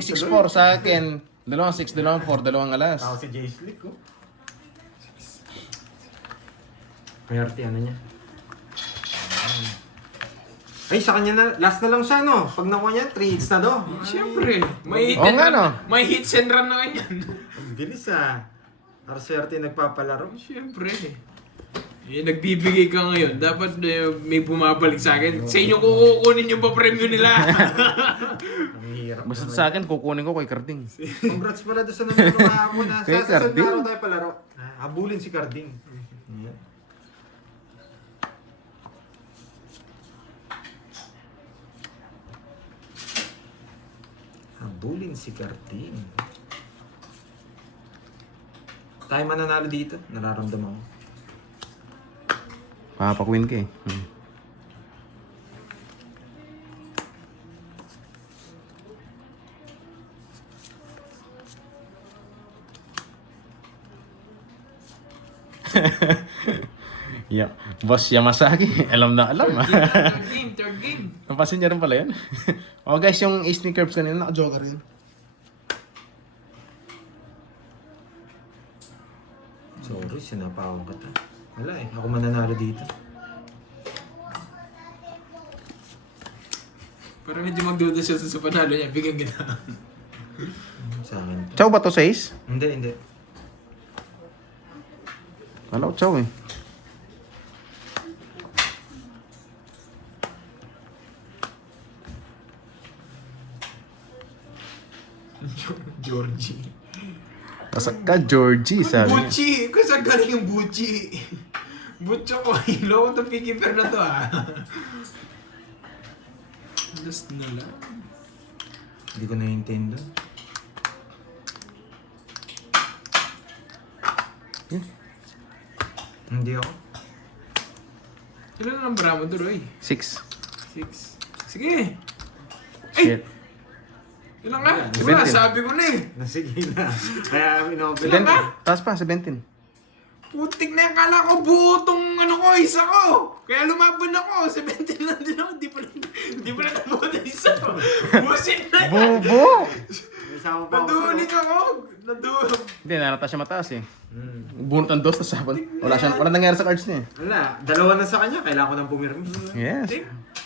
6-4 sa akin. 2-6, 2-4, 2 alas. Ako si Jay Slick, oh. Mayarte, ano niya? Ay, sa kanya na, last na lang siya, no? Pag nakuha niya, 3 hits na do. Siyempre, may hit Oo and nga, run. no? May hits and run na ganyan. Ang bilis, ah. Para swerte nagpapalaro. Siyempre. Eh, nagbibigay ka ngayon. Dapat may bumabalik sa akin. Sa inyo kukunin yung pa-premyo nila. Ang hirap. Basta sa akin, kukunin ko kay Carding. Congrats pala doon sa nanalo kahapon, ha. Kay Sa susunod Carding. na araw tayo palaro. Habulin si Carding. Ayan. Habulin si Carding. Tayo mananalo dito, nararamdaman ko. Papakwin ka eh. Yeah. Boss Yamasaki, alam na alam. Third game. Napansin niya rin pala yan. Oh guys, yung ace ni Curbs kanina, naka-joker yun. Sorry, sinapawan ka ta. Wala eh, ako mananalo dito. Pero medyo magduda siya sa panalo niya. Bigyan kita. Sa akin. Chow ba to sa ace? Hindi. Wala ko chow eh. Georgie. Pasak ka, Georgie, sabi niya. Buchi! Kung saan galing yung Buchi? Butcho ko, hilo ko itong pikiper na to ah. Last na lang. Hindi ko naiintindi. Hindi ako. Ilan na ang bramo to, Roy? 6. 6. Sige! Shit. Ilan ka? Seventeen. Wala, sabi ko na eh. Sige na. Kaya inobel. Ilan ka? Taas pa, 17. Putik na yung kala ko, buo tong ano ko, isa ko. Kaya lumaban ako, 17 lang din ako, di pa na nabuo na isa ko. Busin na yan. Bubo! Isama pa ako. Naduulit ako. Naduulit. Hindi, narata siya mataas eh. Bunot ang dos, tapos sabon. Wala nangyari sa cards niya eh. Wala. Dalawa na sa kanya. Kailangan ko nang pumirmi. Yes.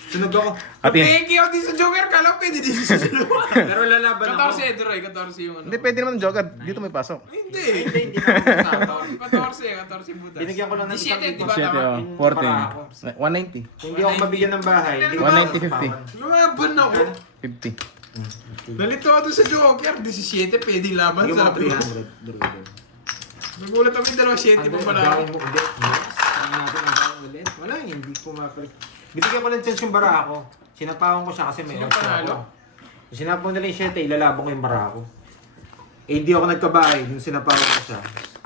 Sunog ako. At yun. Peki ako din sa Joker, kala ko pwede din sa dalawa. Pero lalaban ako. 14 ito, Roy, 14 yung ano. Hindi, pwede naman joker. Dito may pasok. Hindi. Hindi na ako kasama. 14 butas. Binigyan ko lang ng isang 17, di ba 7, tama? oh. 14. 190. Kung hindi ako mabigyan ng bahay, hindi ko 190, 50. Lumaban ako. 50. Nalito ako dun sa Joker, 17, pwede laban Hindi ko sa akin. 300. Nagulat kami, 7 pa pala ako. Gawin mo ulit. Saan natin ang gawin ulit? Wala, hindi ko mapalik. Binigyan ko ng chance yung bara ako. Sinapawan ko siya kasi may Sino option panalo? ako. Kung sinapawan nila yung 7, ilalabang ko yung bara ako. Eh, hindi ako nagkabahay nung sinapawan ko siya.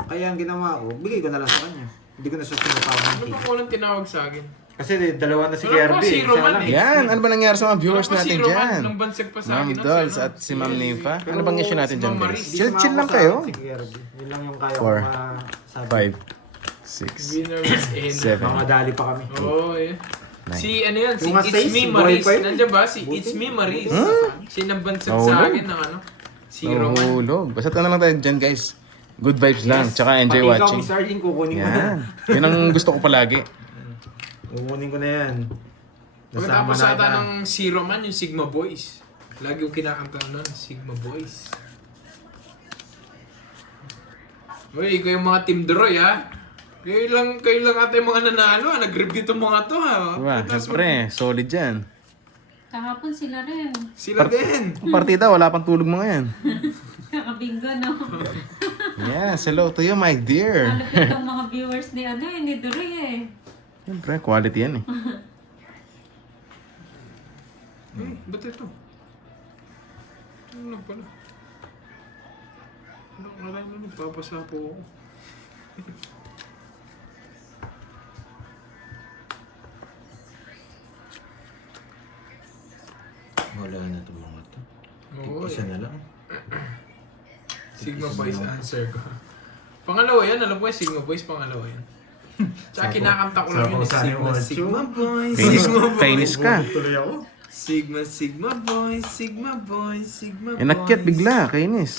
Kaya ang ginawa ko, bigay ko na lang sa kanya. Hindi ko na siya sinapawan ng Ano king. pa ko lang tinawag sa akin? Kasi dalawa na si Wala Kirby. pa, si isa Roman lang. eh. Yan, ano ba nangyari sa mga viewers Wala pa si natin Roman, dyan? nung bansag pa sa Ma'am akin, Dolls ano, at si Ma'am Nifa. Pero Ano bang issue natin si dyan Ma'am guys? Maris. Chill lang Sumama kayo. sa akin Si Kirby. Yun lang yung kaya Four. ko masabi. 5, 6, Winner is N. 7. Mga dali pa kami. Oo eh. Nine. Si ano yan, si Yung mga It's size, Me buhay Maris. pa yun. Nandiyan ba? Si Buti. It's Me Maris. Si nabansag Nahulog. sa akin ng ano. Si Roman. Nahulog. Basta na lang tayo dyan guys. Good vibes lang. Tsaka enjoy Pati watching. ikaw, Miss Arlene, kukunin ko na. Yan. Yun ang gusto ko palagi. Kukunin ko na yan. Nasama Pagkatapos na ata kita. ng si Roman, yung Sigma Boys. Lagi yung kinakanta nun, Sigma Boys. Uy, ikaw yung mga Team Droy ha. Kayo lang ata yung mga nanalo ha. Nag-review itong mga to ha. Diba? Siyempre, solid yan. Kahapon sila rin. Sila din. Ang partida, wala pang tulog mga yan. Kakabingo, no? Yes, hello to you my dear. Malapit ang mga viewers ni ano eh, ni Duroy eh. Siyempre, quality yan eh. Ba't ito? Ano lang pala? Ano lang na nagpapasa po ako. Wala na itong mga to. Oo Isa eh. na lang. Sigma Boys answer ko. Pangalawa yan, alam ko yung Sigma Boys, pangalawa yan. Tsaka kinakanta ko lang yun, Sapo, Sigma, sapo, Sigma Boys, Kainis, Sigma Boys. kainis ka. Tuloy ako. Sigma, Sigma boy, Sigma boy, Sigma boy. Inakyat bigla, kainis.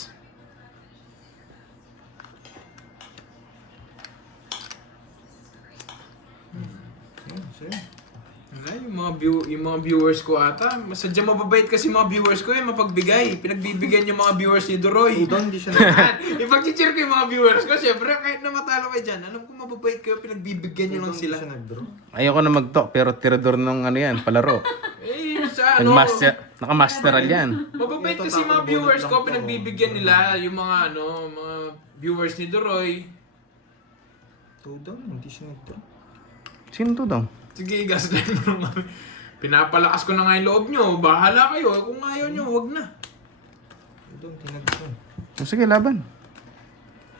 Ay, yung mga viewers ko ata, masadya mababait kasi mga viewers ko mapagbigay. Pinagbibigyan yung mga viewers ni Duroy. Udon, hindi siya Ipag-cheer ko yung mga viewers ko, syempre kahit na matalo kayo dyan, alam ko mababait kayo, pinagbibigyan nyo lang sila. nag-draw. Ayoko na mag-talk, pero tirador ng ano yan, palaro. Eh, sa ano, Naka-masteral yan. mababait kasi mga viewers ko, pinagbibigyan nila yung mga mga viewers ni Duroy. Udon, hindi siya nag-draw. Sino to daw? Sige, gaslight mo naman. Pinapalakas ko na nga yung loob nyo. Bahala kayo. Kung ayaw nyo, wag na. Udon, tinag-draw. Sige, laban.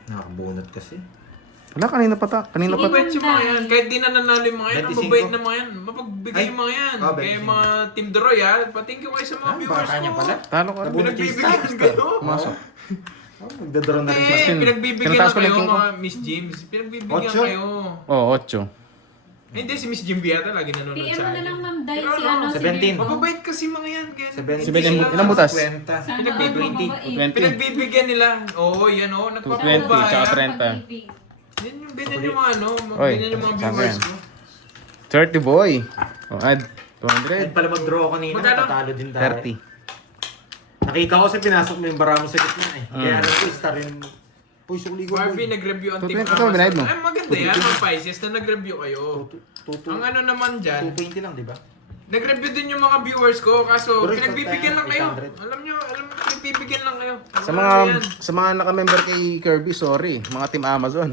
Nakakabunot kasi. Wala, kanina pa ta. Kanina pa. Mababait yung mga yan. Kahit di na nanalo yung mga yan, 25. mababait na mga yan. Mapagbigay yung mga yan. Oh, Kaya 25. mga Team Duroy ha. Pating ko kayo sa mga viewers baka niya ko. pala. Talo ka. Nabunot yung Pinagbibigyan star. kayo. Pumasok. Magdadraw na rin siya. Eh, pinagbibigyan Tinataas na ko lang kayo yung king ko. mga Miss James. Pinagbibigyan Ocho? kayo. Oo, 8. Eh, hindi, si Miss Jimby ata lagi nanonood PM sa mo na lang, akin. Ma'am Day, Pero si ano, ano, si 17. Virgo. Mababait kasi mga yan. Kaya Si hindi sila- Ilang butas? Kwenta. Sana Pinagbibigyan. all mababait. 20. Pinagbibigyan nila. Oo, yan o. 220, Nagpapabaya. tsaka 30. Pag-ibig. Yan yung ganyan yung mga ano. Oy, Ganyan yung mga saan viewers yan? ko. 30 boy. O, add. Kahit 200. pala mag-draw kanina, Magkano? matatalo din tayo. 30. Nakita ko kasi pinasok mo yung bara mo sa gitna eh. Kaya alam ko, star yung... Uy, sukli ko Barbie, boy. nag-review ang Ito, Team ito, binayad mo. Ay, maganda yan. Ang Pisces na nag-review kayo. Ang ano naman dyan, 220 lang, di ba? nag-review din yung mga viewers ko, kaso Pero pinagbibigyan lang kayo. 800. Alam nyo, pinagbibigyan lang kayo. Sa Ano mga yan? sa mga naka-member kay Kirby, sorry. Mga team Amazon.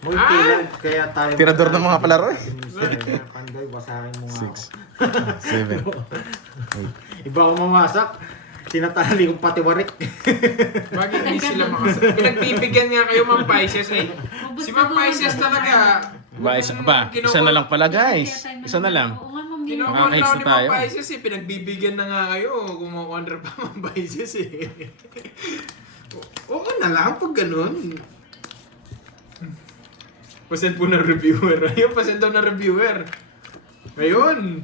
Muy lang, kaya tayo... Tirador ng mga palaro eh. Panday, basahin mo nga 6, 7. ako. Iba ako mamasak. Tinatali kong patiwarik. Bakit hindi sila makasal? Pinagbibigyan nga kayo Ma'am Pisces eh. Si Ma'am Pisces talaga. Ba, isa na lang pala guys. Isa na lang. Oo nga, Ma'am Day. Makaka-hits Kinukontra na ni tayo. Ma'am Pisces eh. Pinagbibigyan na nga kayo. Kumukontra pa Ma'am Pisces eh. Oo na lang pag ganun. Pasend po ng reviewer. Ayun, pasend daw ng reviewer. Ayun.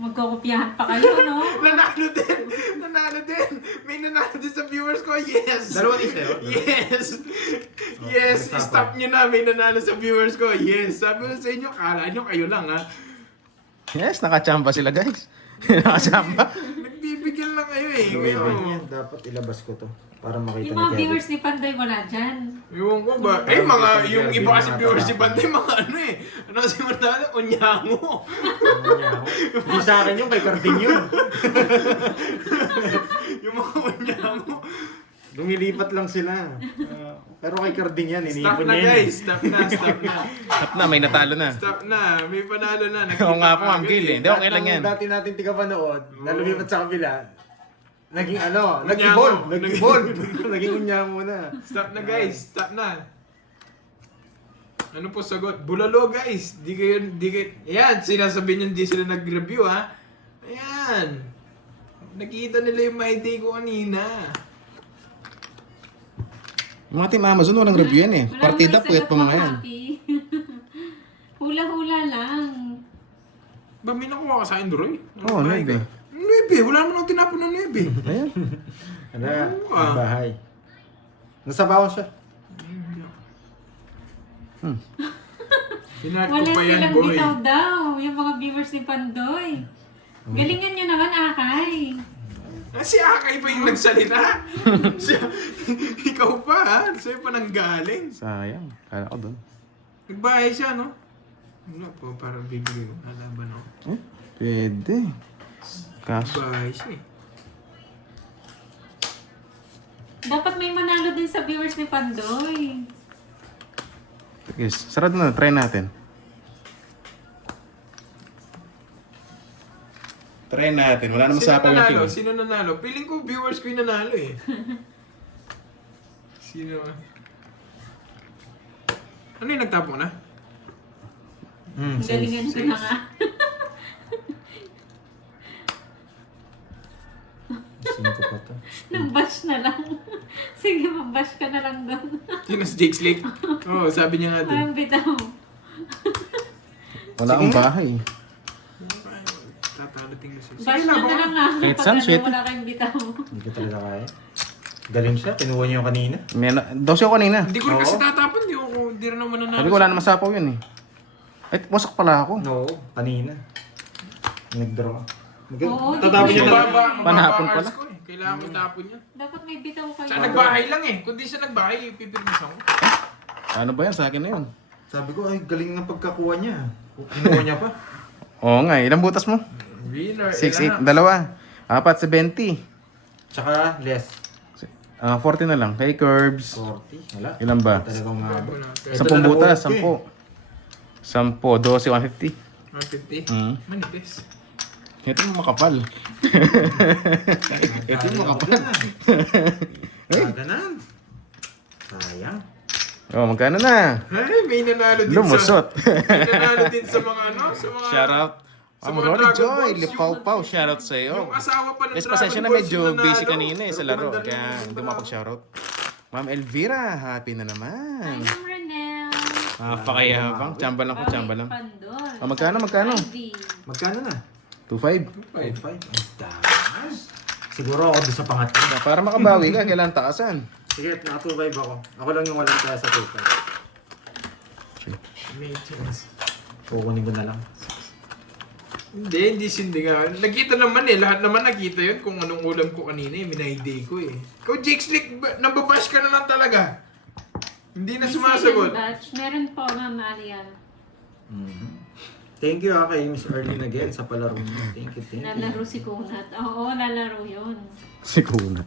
Magkakopyahan pa kayo, no? Nanalo din! Nanalo din! May nanalo din sa viewers ko, yes! Dalawang isa yun? Yes! Yes! Stop nyo na, may nanalo sa viewers ko, yes! Sabi ko sa inyo, kala nyo kayo lang ha. Yes, nakachamba sila guys. Nakachamba. Nagbibigyan lang kayo eh. Gawin Kayo. yan, dapat ilabas ko to. Para makita Yung ni mga Kevin. viewers ni Panday wala dyan. Ewan ko ba? Eh, mga, yung iba kasi viewers si Pantay, mga ano eh. Ano kasi matalo? Onyango. Hindi sa akin yung kay Carding yun. Yung mga onyango. Lumilipat lang sila. Pero kay Carding yan, Stop inipon na niya yun. guys, stop na, stop na. Tap na, may natalo na. Stop na, may panalo na. Oo nga po, Ma'am Gil eh. Hindi, okay Lahat lang ng yan. Dati natin tigapanood, na lumipat sa kabila. Naging ano, Unyango. nag-ibon. Naging unya muna. Stop na guys, stop na. Ano po sagot? Bulalo guys. Di kayo. Ayan, sinasabi nyo hindi sila nag-review ha. Ayan. Nakita nila yung my day ko kanina. Mga team Amazon, walang review yan eh. Wala Partida, namang puyat pa sagot, mga yan. Happy. Hula-hula lang. Ba may nakuha ka sa akin, Duroy? Oo, 9. 9, wala naman akong tinapon ng 9. Ayan. Ano, Ah. ang bahay. Nasa bawang siya. Hinat ko Wala pa yan, silang boy. bitaw daw, yung mga viewers ni Pandoy. Galingan nyo naman, Akay. Ah, si Akay pa yung nagsalita. Ikaw pa ha? Sa'yo pa nang galing. Sayang. Kala ko doon. Nagbahay siya, no? Ano po, parang bibigay ko. Nalaban ako. Pwede. Cash. Nagbahay siya eh. Dapat may manalo din sa viewers ni Pandoy. Yes, sarado na. Try natin. Try natin. Wala namang Sino sapaw yung nanalo? team. Sino nanalo? Feeling ko viewers ko yung nanalo eh. Sino? Ano yung nagtapo na? Galingan ko na nga. Sino ko pa to? Nag-bash na lang. Sige, mag-bash ka na lang doon. Sino si Jake Slick? Oo, sabi niya nga din. Ayun, bitaw. Wala akong bahay. dating na siya. Bash na laban lang ka. nga. Kahit Pag saan, ano, sweet. wala kayong bitaw. Hindi ko talaga kaya. Galing siya, kinuha niya yung kanina. Dose ako kanina. Hindi ko rin kasi Oo. tatapon, hindi rin naman nanalo. Sabi ko wala na masapaw yun eh. Ay, wasak pala ako. No, kanina. Nag-draw. Oo, Tatapon niya Mababa, talaga. mababa Panahapon ang pala. hours ko eh. Kailangan ko tapon niya. Dapat may bitaw kayo. Siya nagbahay lang eh. Kung di siya nagbahay, pipirmisan ko. Ano ba yan? Sa akin na yun. Sabi ko, ay galing ng pagkakuha niya. Kinuha niya pa. Oo nga, ilang butas mo? Winner. 6, 8, dalawa. 4, 70. Tsaka less. 40 na lang. Kay Curbs. 40. Wala. Ilan ba? Talagang mabot. 10 butas, 10. 10, 12, 150. 150. Mm. Manitis. Ito yung makapal. Ito yung makapal. Gaganan. Sayang. Oh, magkano na? Ay, may nanalo din Lumusot. May nanalo din sa mga ano, sa mga... Shout out. Sa Ang mga Rolly Dragon Joy, Balls, Lipaw-paw, shout out sa iyo. Yung asawa pa ng Guys, Dragon pasensya na Balls medyo yung nanalo. busy kanina eh sa laro. Pero Kaya gumanda hindi rin mo shoutout. Ma'am Elvira, happy na naman. Hi, Ma'am Renel. Pakayabang. Chamba lang ko, chamba lang. Pandol. Ah, magkano? Ivy. Magkano na? 2.5. 5. Ang dami. Siguro ako doon sa pangatlo. Para makabawi ka, kailangan takasan. Sige, naka 2.5 ako. Ako lang yung walang kaya sa 2.5. May chance. Kukunin ko na lang. Hindi sindi nga. Nakita naman eh. Lahat naman nakita yun kung anong ulam ko kanina eh. Minay-day ko eh. Ikaw, Jake Slick, nababash ka na lang talaga. Hindi na May sumasagot. second batch. Meron po, Ma'am Ariel. Thank you kay Miss Erlyn again sa palaro niyo. Thank you. Lalaro si Kunat. Oo, lalaro yun. Si Kuna.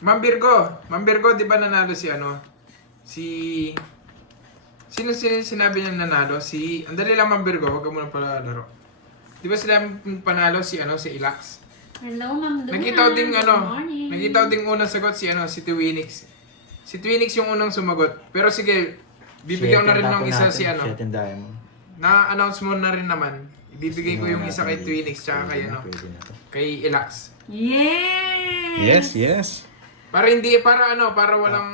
Ma'am Virgo, di ba nanalo si ano? Sino sinabi niya nanalo? Andali lang Ma'am Virgo, huwag ka muna pala laro. Di ba sila panalo si Ilax? Hello, Ma'am Luna. Nakita ko ding Good morning. nakita ko ding unang sagot si Twinix. Si Twinix yung unang sumagot. Pero sige, bibigyan ko na rin ng isa si Shit and Diamond. Na-announce mo na rin naman. Ibibigay ko yung isa kay Twinix tsaka kay Pwede na to. kay Ilax. Yes! Yes. Para walang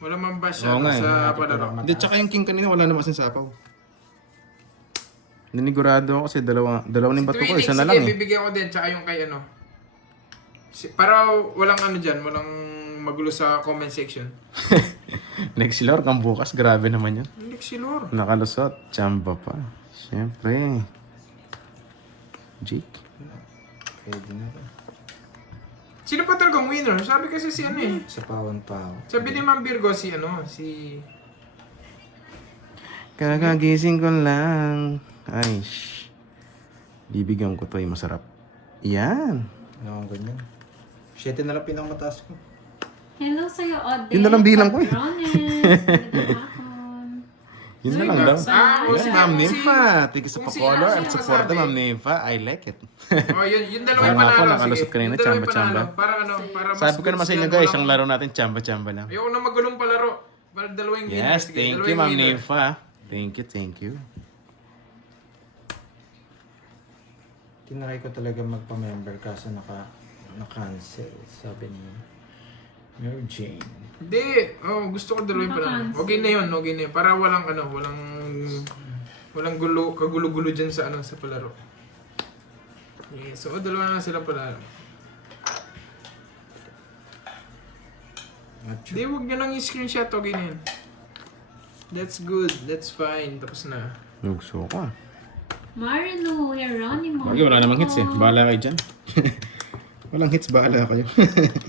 mambash Oo nga eh. sa palaro. Hindi, tsaka yung king kanina wala naman sapaw. Ninigurado ako kasi dalawa na yung bato ko, isa na lang eh. Bibigyan ko din tsaka yung kay para walang dyan, walang magulo sa comment section. Next Lord, kang bukas, grabe naman yun. Lexilor. Nakalusot, chamba pa. Siyempre. Jake. Pwede na to. Sino pa talagang winner? Sabi kasi si Sa pawan-pawan. Sabi ni Ma'am Virgo si Kakagising ko lang. Ay, bibigyan ko to yung masarap. Yan. Ano ang ganyan? 7 na lang pinakamataas ko. Hello sa'yo, Odette. Yun na lang bilang ko eh. Patrones. Magandang hapon. Yun na lang daw. o Yan, Ma'am Nympha. Tigil sa kung pa-color sino at ang support sinasabi. Ma'am Nympha. I like it. yung dalawa yung Kaya nga ako, panalo. nakalusot Sige, kanina, yung dalawa yung chamba-chamba. panalo. Para mas Sabi ko naman sa inyo gusto guys, yan, ang laro natin, chamba-chamba lang. Ayoko na magulong palaro. Para dalawa yung winner. Yes, Sige, thank dalawa you yung Ma'am winner. Nympha. Thank you. Tinry ko talaga magpa-member kaso na-cancel. Sabi ni Mary Jane. Hindi. Gusto ko dalawa yung panalo. Naka-cancel. Okay na yun. Para walang kagulo-gulo dyan sa sa palaro. Okay, so dalawa na sila palaro. Hindi, huwag nyo lang i-screenshot. Okay na yun. That's good. That's fine. Tapos na. Nugso ko. Marilu, Geronimo. Wala namang hits eh. Bahala kayo dyan. Walang hits, bahala kayo.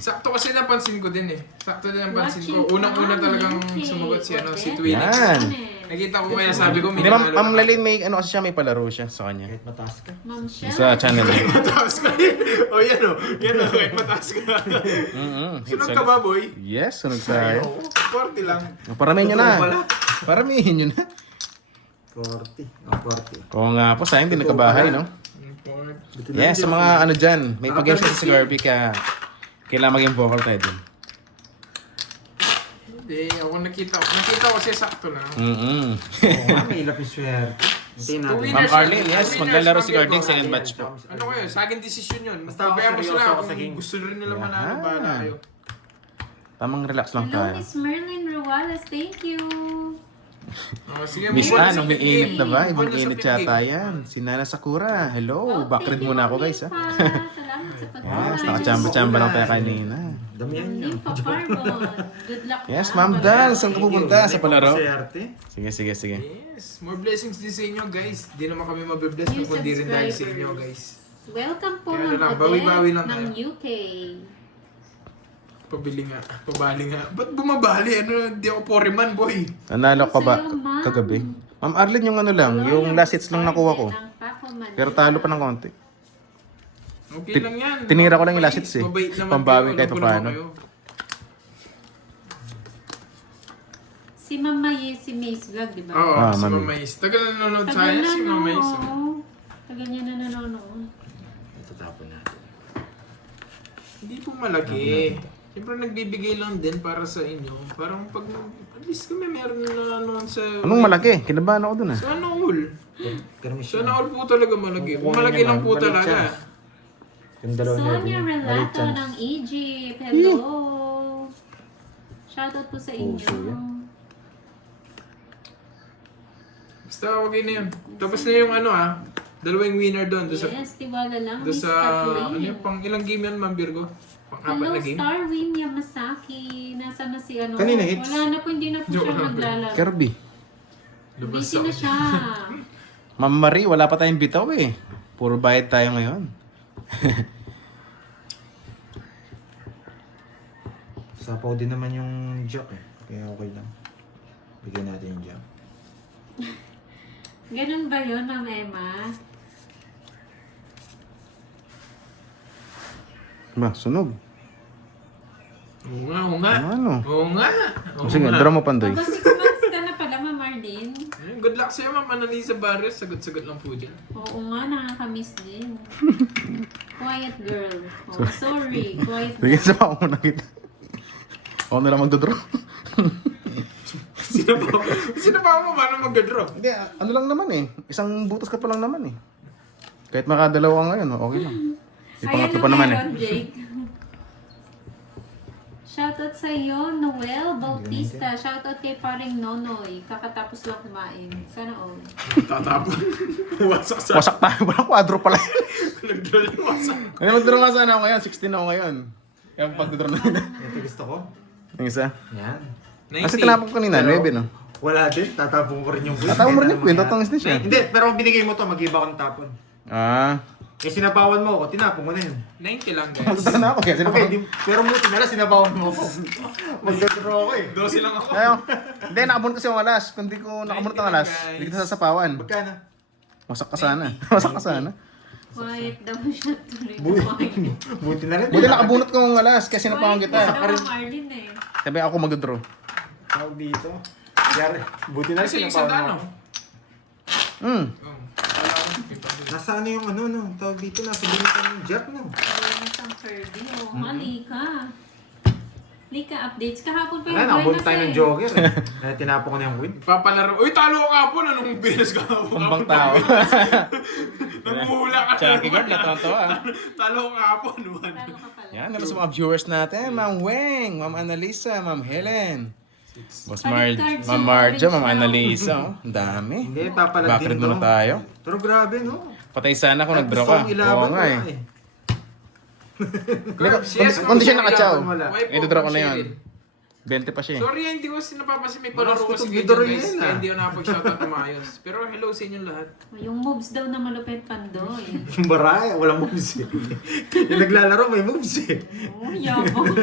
Sakto kasi napansin ko din eh. Sakto din napansin ko. Watching Unang-una from talagang UK. sumagot si Okay. si Twinix. Yan. Nakita ko kaya sabi ko may Hindi, Ma'am nanalo na. Lalin, may kasi siya, may palaro siya sa kanya. Kahit mataas ka. Ma'am Shell. Sa channel niya. Mataas ka yun. O yan o. Yan o. Kahit mataas ka. Sunod ka ba, boy? Yes, sunod sa Oo. 40 lang. Paramihin nyo na. Totoo pala. Paramihin nyo na. 40. 40. Oo nga po, sayang din nagkabahay, no? Yes, sa mga ano dyan, may pag-games kasi sa Garby ka, kailangan maging vocal tayo dun. Hindi, ako nakita ko kasi sakto lang. Mm-mm. Oo nga, may ilap yung swerte. Hintayin natin. Two Ma'am winners, Arlene, two yes, winners, maglalaro si Ma'am Garding Virgo. second match po. Ano kayo? Sa akin desisyon yun. Basta ako Pabayaan ko seryoso sila ako sa kung game. gusto rin nila manalo, Yan. bahala kayo. Tamang relax lang Hello, tayo. Miss Merlin Ruales. Thank you. Oh, sige, Miss move on Ann, sa may pit game. init na ba? Move Ibang on na sa init pit yata game. yan. Si Nana Sakura. Hello. Oh, Backread thank you, muna ako guys ha. Lipa. Salamat sa pagkakas. Nakachamba-chamba lang tayo kanina. Damihan niya. Lipa Carbon. Good luck. Yes, na. Ma'am Dan. Saan ka Thank you. pupunta? Sa palaro? Maserte. Sige, sige, sige. Yes, more blessings din sa inyo guys. Di naman kami mabibless New kung di rin dahil sa subscribers. inyo guys. Welcome po Kaya ng lang, Odette bawi-bawi lang ng tayo. UK. Pabili nga, pabali nga. Ba't bumabali? Ano, di ako foreman boy. Nanalo ka ba Sa'yo, Ma'am. kagabi? Ma'am Arlene, yung ano lang, yung last hits lang nakuha ko. Pero talo pa ng konti. Okay lang yan. Tinira ko lang yung last hits eh. Mabait naman Pambawi kayo, kahit alam ko naman paano. kayo. Si Mama Yes, si Mace Vlog, di ba? Oo, si Mami. Mamais. Tagal na nanonood sa Tagal akin na, si no? Mamais. Tagal niya na nanonood. Itatapon natin. Hindi po malaki. Siyempre nagbibigay lang din para sa inyo. Parang pag, at least kami meron na nanonood sa... Anong malaki? Kinabahan ako dun ah. Sana all. Kermis Sana all po talaga malaki. Kung malaki lang po talaga. Yung dalawa niya. Sonia Relato ng Egypt. Hello. Shoutout po sa inyo. Puso yan. Basta okay na yun. Tapos na yung ano dalawang winner doon. Doon sa, Yes, tiwala lang. doon Miss sa ano Kathleen. yung pang ilang game yan, Ma'am Virgo? Pang-apat Hello, na game? Starwin Yamasaki. Nasaan na si ano? Kanina hits? Wala na po, hindi na po Joke siya lang. maglalaro. Kirby. Labas Busy na siya. Ma'am Marie, wala pa tayong bitaw eh. Puro bayad tayo ngayon. Sapaw din naman yung jack eh. Kaya okay lang. Bigyan natin yung jack. Ganun ba yun, Ma'am Emma? Ba, sunog. Oo nga, oo nga. Ano? Oo nga. Oo Sige, nga. draw mo Pandoy. Tapos 6 months ka na pala, Ma'am Marlene. Good luck sa'yo, Ma'am Annalisa Barrios. Sagot-sagot lang po dyan. Oo nga, nakakamiss din. Quiet girl. Oh, sorry, quiet Sige, girl. sa pa muna kita. Ako na lang magdodraw. Sino ba mo paano mag-draw? Hindi, ano lang naman eh. Isang butas ka pa lang naman eh. Kahit makadalawa ka ngayon, okay lang. May pangatlo pa naman eh. meron, Jake. Shoutout sa iyo, Noel Bautista. Shoutout kay paring Nonoy. Kakatapos lang kumain. Sana all. Tatapon. Wasak sa... Wasak tayo, walang kwadro pala. Nag-draw lang wasak. Ano magdraw nga sana ako ngayon? 16 ako ngayon. Kaya pagdodraw na yun. Ito gusto ko. Yung isa. Yan. Kasi tinapon ko kanina, 9 no? Wala din. Tatapon ko rin yung queen. Tatapon mo rin yung queen, Ano tatangis din siya. Hindi, pero kung binigay mo to, mag-iba akong tapon. Ah. Eh, sinabawan mo ako, tinapon mo na yun. 90 lang guys. Magdodraw na ako kaya sino Okay, pero buti na lang, sinabawan mo ako. Mag-draw ako eh. 12 lang ako. Ayaw. Hindi, nakabunot kasi yung alas. Kung di ko nakabunot ang alas, hindi kita sasapawan. Magkano? Wasak ka sana. Wasak ka sana. Quiet daw siya tuloy. Buti na lang. Buti nakabunot ko ang alas kasi sinapawan Quiet kita. daw ang Marlene eh. Sabi ako magdodraw. Tawag dito. Yari. Buti na lang, Kasi yung sinabawan sandaan, mo no? ako. Hmm. Oo. Wala ko. Nasa ano yung ano, no? Tawag dito, nasa limitan yung jack, no? Awareness ang Kirby. Oo nga, Lika. Lika updates. Kahapon pa yung Wala, buhay nakabunot na tayo ng jogger eh. Tinapon ko na yung queen. Papalaro. Uy, talo ka po. Anong bilis ka po? Kumbang tao. Nanguhula ka. Chucky guard, natonto ah. Talo ka po. Naman. Talo ka pala. Yan, naman sa mga viewers natin. Ma'am Weng, Ma'am Annalisa, Ma'am Helen. Boss Balik Marge, cards Ma'am yung Marja, orange Ma'am daw. Annalisa. Oh. Ang dami. Hindi, papalad din Backread to. muna tayo. Pero grabe, no? Patay sana kung At nag-draw gusto ka. kong ilaban, Oo nga eh. wala Curbs, yes. Kung di siya nakachaw, Wala. i-draw ko na yun. 20 pa siya eh. Sorry, hindi ko sinapapasi may palaro Mas kasi kayo kutub dyan, guys. yun, Kaya hindi ko nakapag-shoutout na maayos. Pero hello sa inyong lahat. Yung moves daw na malupit Pandoy. Yung baraya, walang moves eh. Yung naglalaro, may moves eh. Oh, yabang.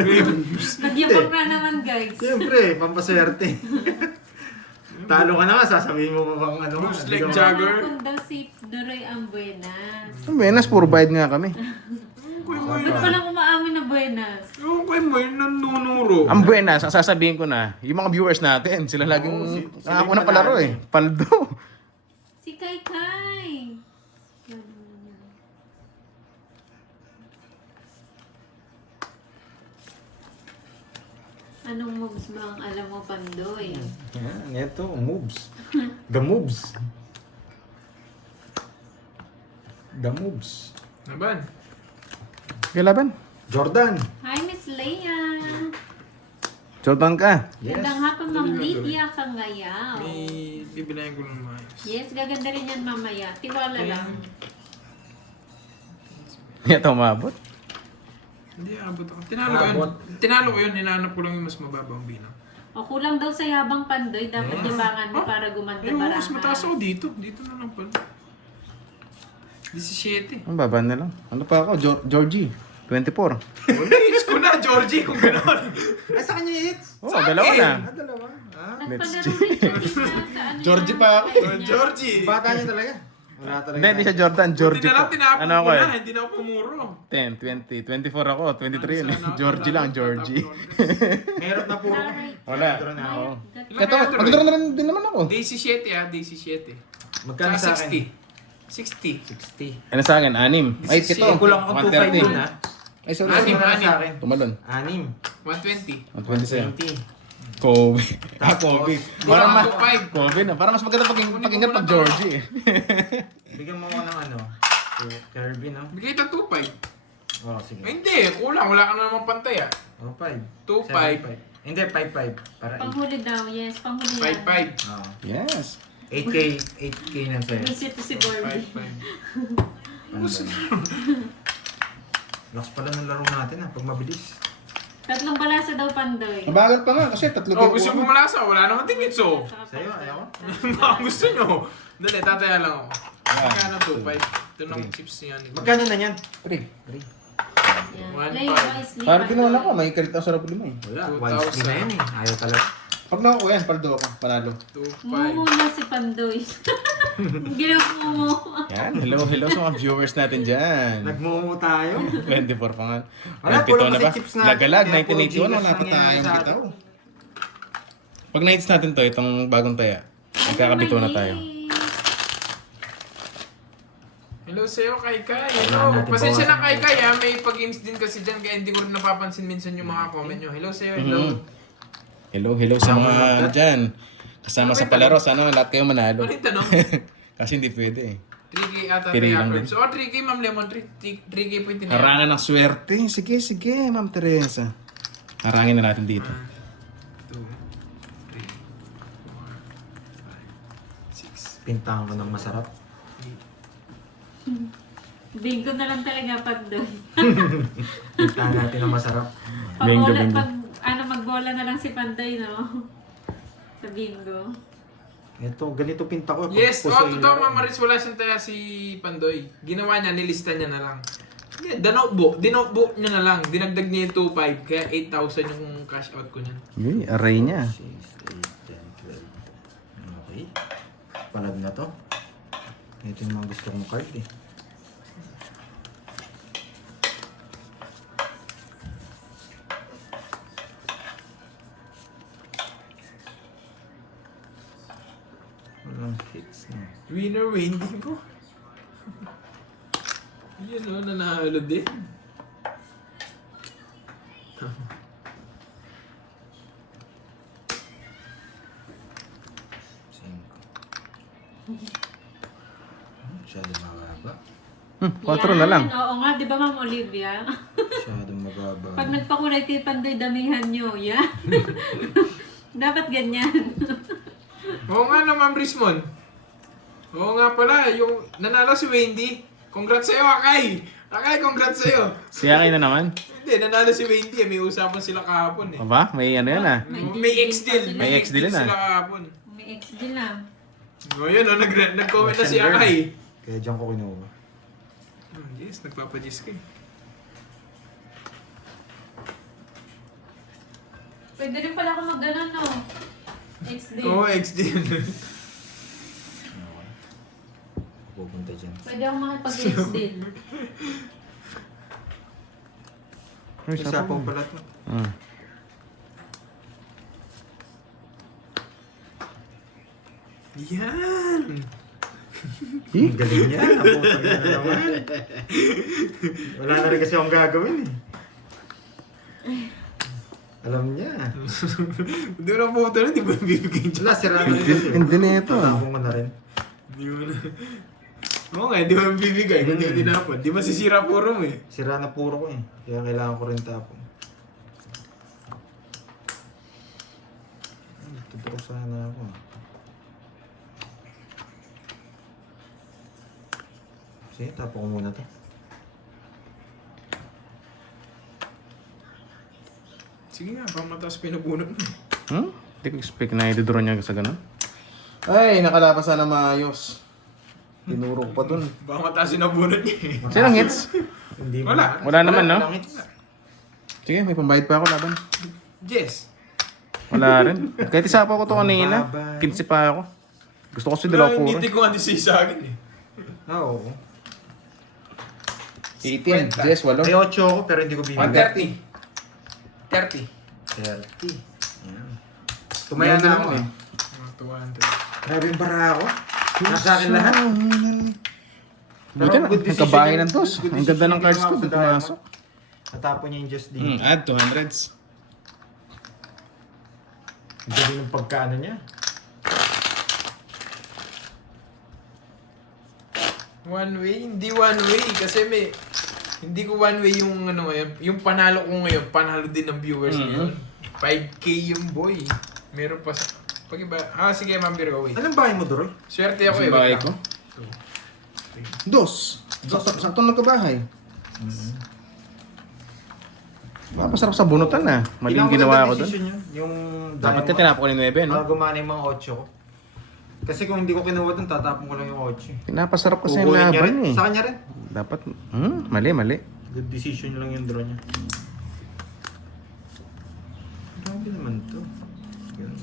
Nagyabang na naman guys. Siyempre, pampaswerte. Talo ka naman, sasabihin mo pa bang ano. Moves hindi like ka- Jagger. Kahapon daw si Duroy Ambuenas. Ang Benas, puro bayad nga kami. Ba't palang umaamin na Buenas? Yung kay Moy, nanunuro. Ang Buenas, ang sasabihin ko na, yung mga viewers natin, sila laging sila ako yung na palaro panalo eh. Paldo. Si Kai Kai. Anong moves mo ang alam mo, Pandoy? Yan, ito, moves. The moves. The moves. Naban. Kailaban. Jordan. Hi, Miss Leia. Jordan ka. Yes. Gandang hapon, Ma'am Lydia Kangayaw. May bibilayan ko ng maayos. Yes, gaganda rin yan mamaya. Tiwala lang. Hindi ito umabot. Hindi, abot ako. Tinalo ko yun, hinahanap ko lang yung mas mababang bilang. O kulang daw sa yabang Pandoy, dapat libangan mo para gumanda Ayun, barahan. mas mataas ako dito. Dito na lang pala. 17. Ang baba na lang. Ano pa ako? Georgie. 24. Hits ko na, Georgie, kung gano'n. Ay, sa kanya hits. Oh, dalawa na. Dalawa. Nagpalaro rin siya sa ano Georgie yan, pa ako. kanya. Georgie. Bata niya talaga. Wala talaga. Hindi siya Jordan. Georgie Buti na lang po. tinapon Ano ko ako na, eh? hindi na ako pumuro. 10, 20, 24 ako. 23 yun eh. Georgie lang, Georgie. Meron na puro. Sorry. Wala. na Oo. Ilan Ito, kaya tuloy? magdaro na rin din naman ako. Day 17 Day 17. Magkano sa Tsaka akin? 60. 60. Ano sa akin? 6. Ay, ito. Kulang ako 2.5 dun ha. Ay, sorry. Anim, Ano anim. sa akin? Tumalon. 6. 120. 120 sa'yo. 20. Kobe. Kobe. Parang Kulang mas... 2.5. Kobe na. Parang mas maganda pakinggan pag Georgie eh. Bigyan mo ko ng ano. Kirby, no? Bigay ito 2.5. Oh, sige. Ay, hindi, kulang. Wala ka na naman pantay ah. Oh, 5. 2.5. Hindi, 5.5. Para 8. Panghuli daw, yes. Panghuli yan. 5.5. Oh. Yes. 8K nang sa'yo. Visit to si Barbie. 5.5. Ano ba yun? Lakas pala ng laro natin pag mabilis. Tatlong balasa daw Pandoy. Mabagal pa nga kasi tatlo Oh, gusto mo malasa? Wala naman tingin so. Sa'yo, ayaw ko. Baka gusto nyo. Dali, tataya lang ako. Magkano 2.5? Ito lang chips niya. Magkano na yan? 3. Yan. One Play five. wisely, Parang ginawa Pandoy. ko, may kalit ang sarap lima eh. Wala. 2,000. 1 na yan eh. Ayaw talaga. Pag nakuha yan, paldo ako, panalo. 2.5. Mumuna si Pandoy. Ginawa mo. Yan, hello sa mga viewers natin dyan. Nagmumu tayo. 24 pa nga. Wala, Ay, puro pito na kasi ba? chips natin. Lagalag, Kaya puro 1981, Gcash wala pa nangyayari tayong sa bitaw. atin. Pag na-hits natin to, itong bagong taya, magkakabito na tayo. Hello sa'yo, Kai Kai. Wala Hello. natin Pasensya na, bawasan. Kai Kai. Ha? May pag-games din kasi dyan, kaya hindi ko rin napapansin minsan yung mga comment nyo. Hello sa'yo, hello. Hello sa mga ano dyan. Kasama sa palaro, sana lahat kayo manalo. Ano yung tanong? Kasi hindi pwede eh. 3K ata Pili tayo lang Curbs. din. Oh, 3K Ma'am Lemon. 3K po yung tinaya. Harangan ng swerte. Sige, Ma'am Teresa. Harangin na natin dito. 2, 3, 4, 5, 6. Pintahan ko ng masarap. Bingo na lang talaga Pandoy. Pintahan natin ng masarap. Bingo, Pag, bingo. magbola na lang si Pandoy, no? Sa bingo. Ito, ganito pinta ko. Yes, Pag puso totoo ilaw. Ma'am Maris, wala siyang taya si Pandoy. Ginawa niya, nilista niya na lang. Yeah, dinotebook niya na lang. Dinagdag niya yung 2.5, kaya 8,000 yung cash out ko niyan. Uy, aray niya. 6, 8, 10, 12. Okay. Palad na to. Ito yung mga gusto kong card eh. Walang hits na. Winner Wendy po. Yan o, nanalo din. Masyadong mababa. 4 na lang. Oo nga, di ba Ma'am Olivia? Masyadong mababa. Pag nagpakulay kay Pandoy, damihan nyo. Yan. Dapat ganyan. Oo nga na, Ma'am Rismon. Oo nga pala, yung nanalo si Wendy. Congrats sa'yo, Akay! Akay, congrats sa'yo! Siya kayo na naman. Hindi, nanalo si Wendy. May usapan sila kahapon eh. Aba, may ano yan ah. May ex-deal. May ex-deal na. sila kahapon. May ex din lang. O yun, nag-comment na si Akay. Kaya dyan ko kinuha. Yes, nagpapajis ka eh. Pwede rin pala ako mag-ano, no? Ex din. Oo, ex-deal. Pupunta dyan. Pwede akong makipag-ex din. May sapaw pala to. Ah. Yan! Ang galing niya. Naputang na naman. Wala na rin kasi akong gagawin eh. Alam niya. Hindi mo na pumunta na, di ba bibigay dyan? Wala, sira na rin kasi. Hindi na ito. Tatapong mo na rin. Di mo na. Oo nga, di mo bibigay. Kung di mo tinapon. Di masisira puro mo eh. Sira na puro ko eh. Kaya kailangan ko rin tapong. Tuturo sana ako. Sige, tapo ko muna to. Sige nga, baka mataas pinabunot mo. Hindi ko expect na i-draw niya sa ganun. Ay, nakalapas sana maayos. Tinuro ko pa dun. Baka mataas pinabunot niya eh. Sinong hits? Hindi Wala. Wala naman, no? Walang hits. Sige, may pambayad pa ako laban. Jess. Wala rin. Kahit isa pa ako to kanina. Babay. 15 pa ako. Gusto ko si dalawa puro. Hindi ko nga sa akin eh. Oo. 18. Jess, walo. May 8 ako pero hindi ko binigay. 130. 30. Ayan. Tumaya na ako eh. Mga 200. Grabe yung bara ako. Nasa akin lahat. Buti na. good decision Nagkabahay yun. ng tos. Good Ang ganda ng decision cards ko. yung mga Doon sa pumasok. Natapon niya yung just D. Add 200s. Ang galing ng pagkaano niya. One way? Hindi one way. Kasi may... Hindi ko one way yung ano ngayon. Yung panalo ko ngayon, panalo din ng viewers ngayon. 5K yung boy. Meron pa sa... Pag iba... sige, Ma'am Virgo, wait. Anong bahay mo, Doroy? Swerte ako eh. Sa bahay wait ko. lang. Dos. Saktong nagkabahay. Masarap sa bunutan na. Mali yung ginawa ko doon. Yung Dapat ka tinapo ko ni 9, no? gumana yung mga 8 ko. Kasi kung hindi ko kinuha doon, tatapon ko lang yung 8. Pinapasarap kasi yung Kukunin niya laban rin. eh. Sa kanya rin. Dapat, mali. Good decision lang yung draw niya. Grabe naman to. Ganun.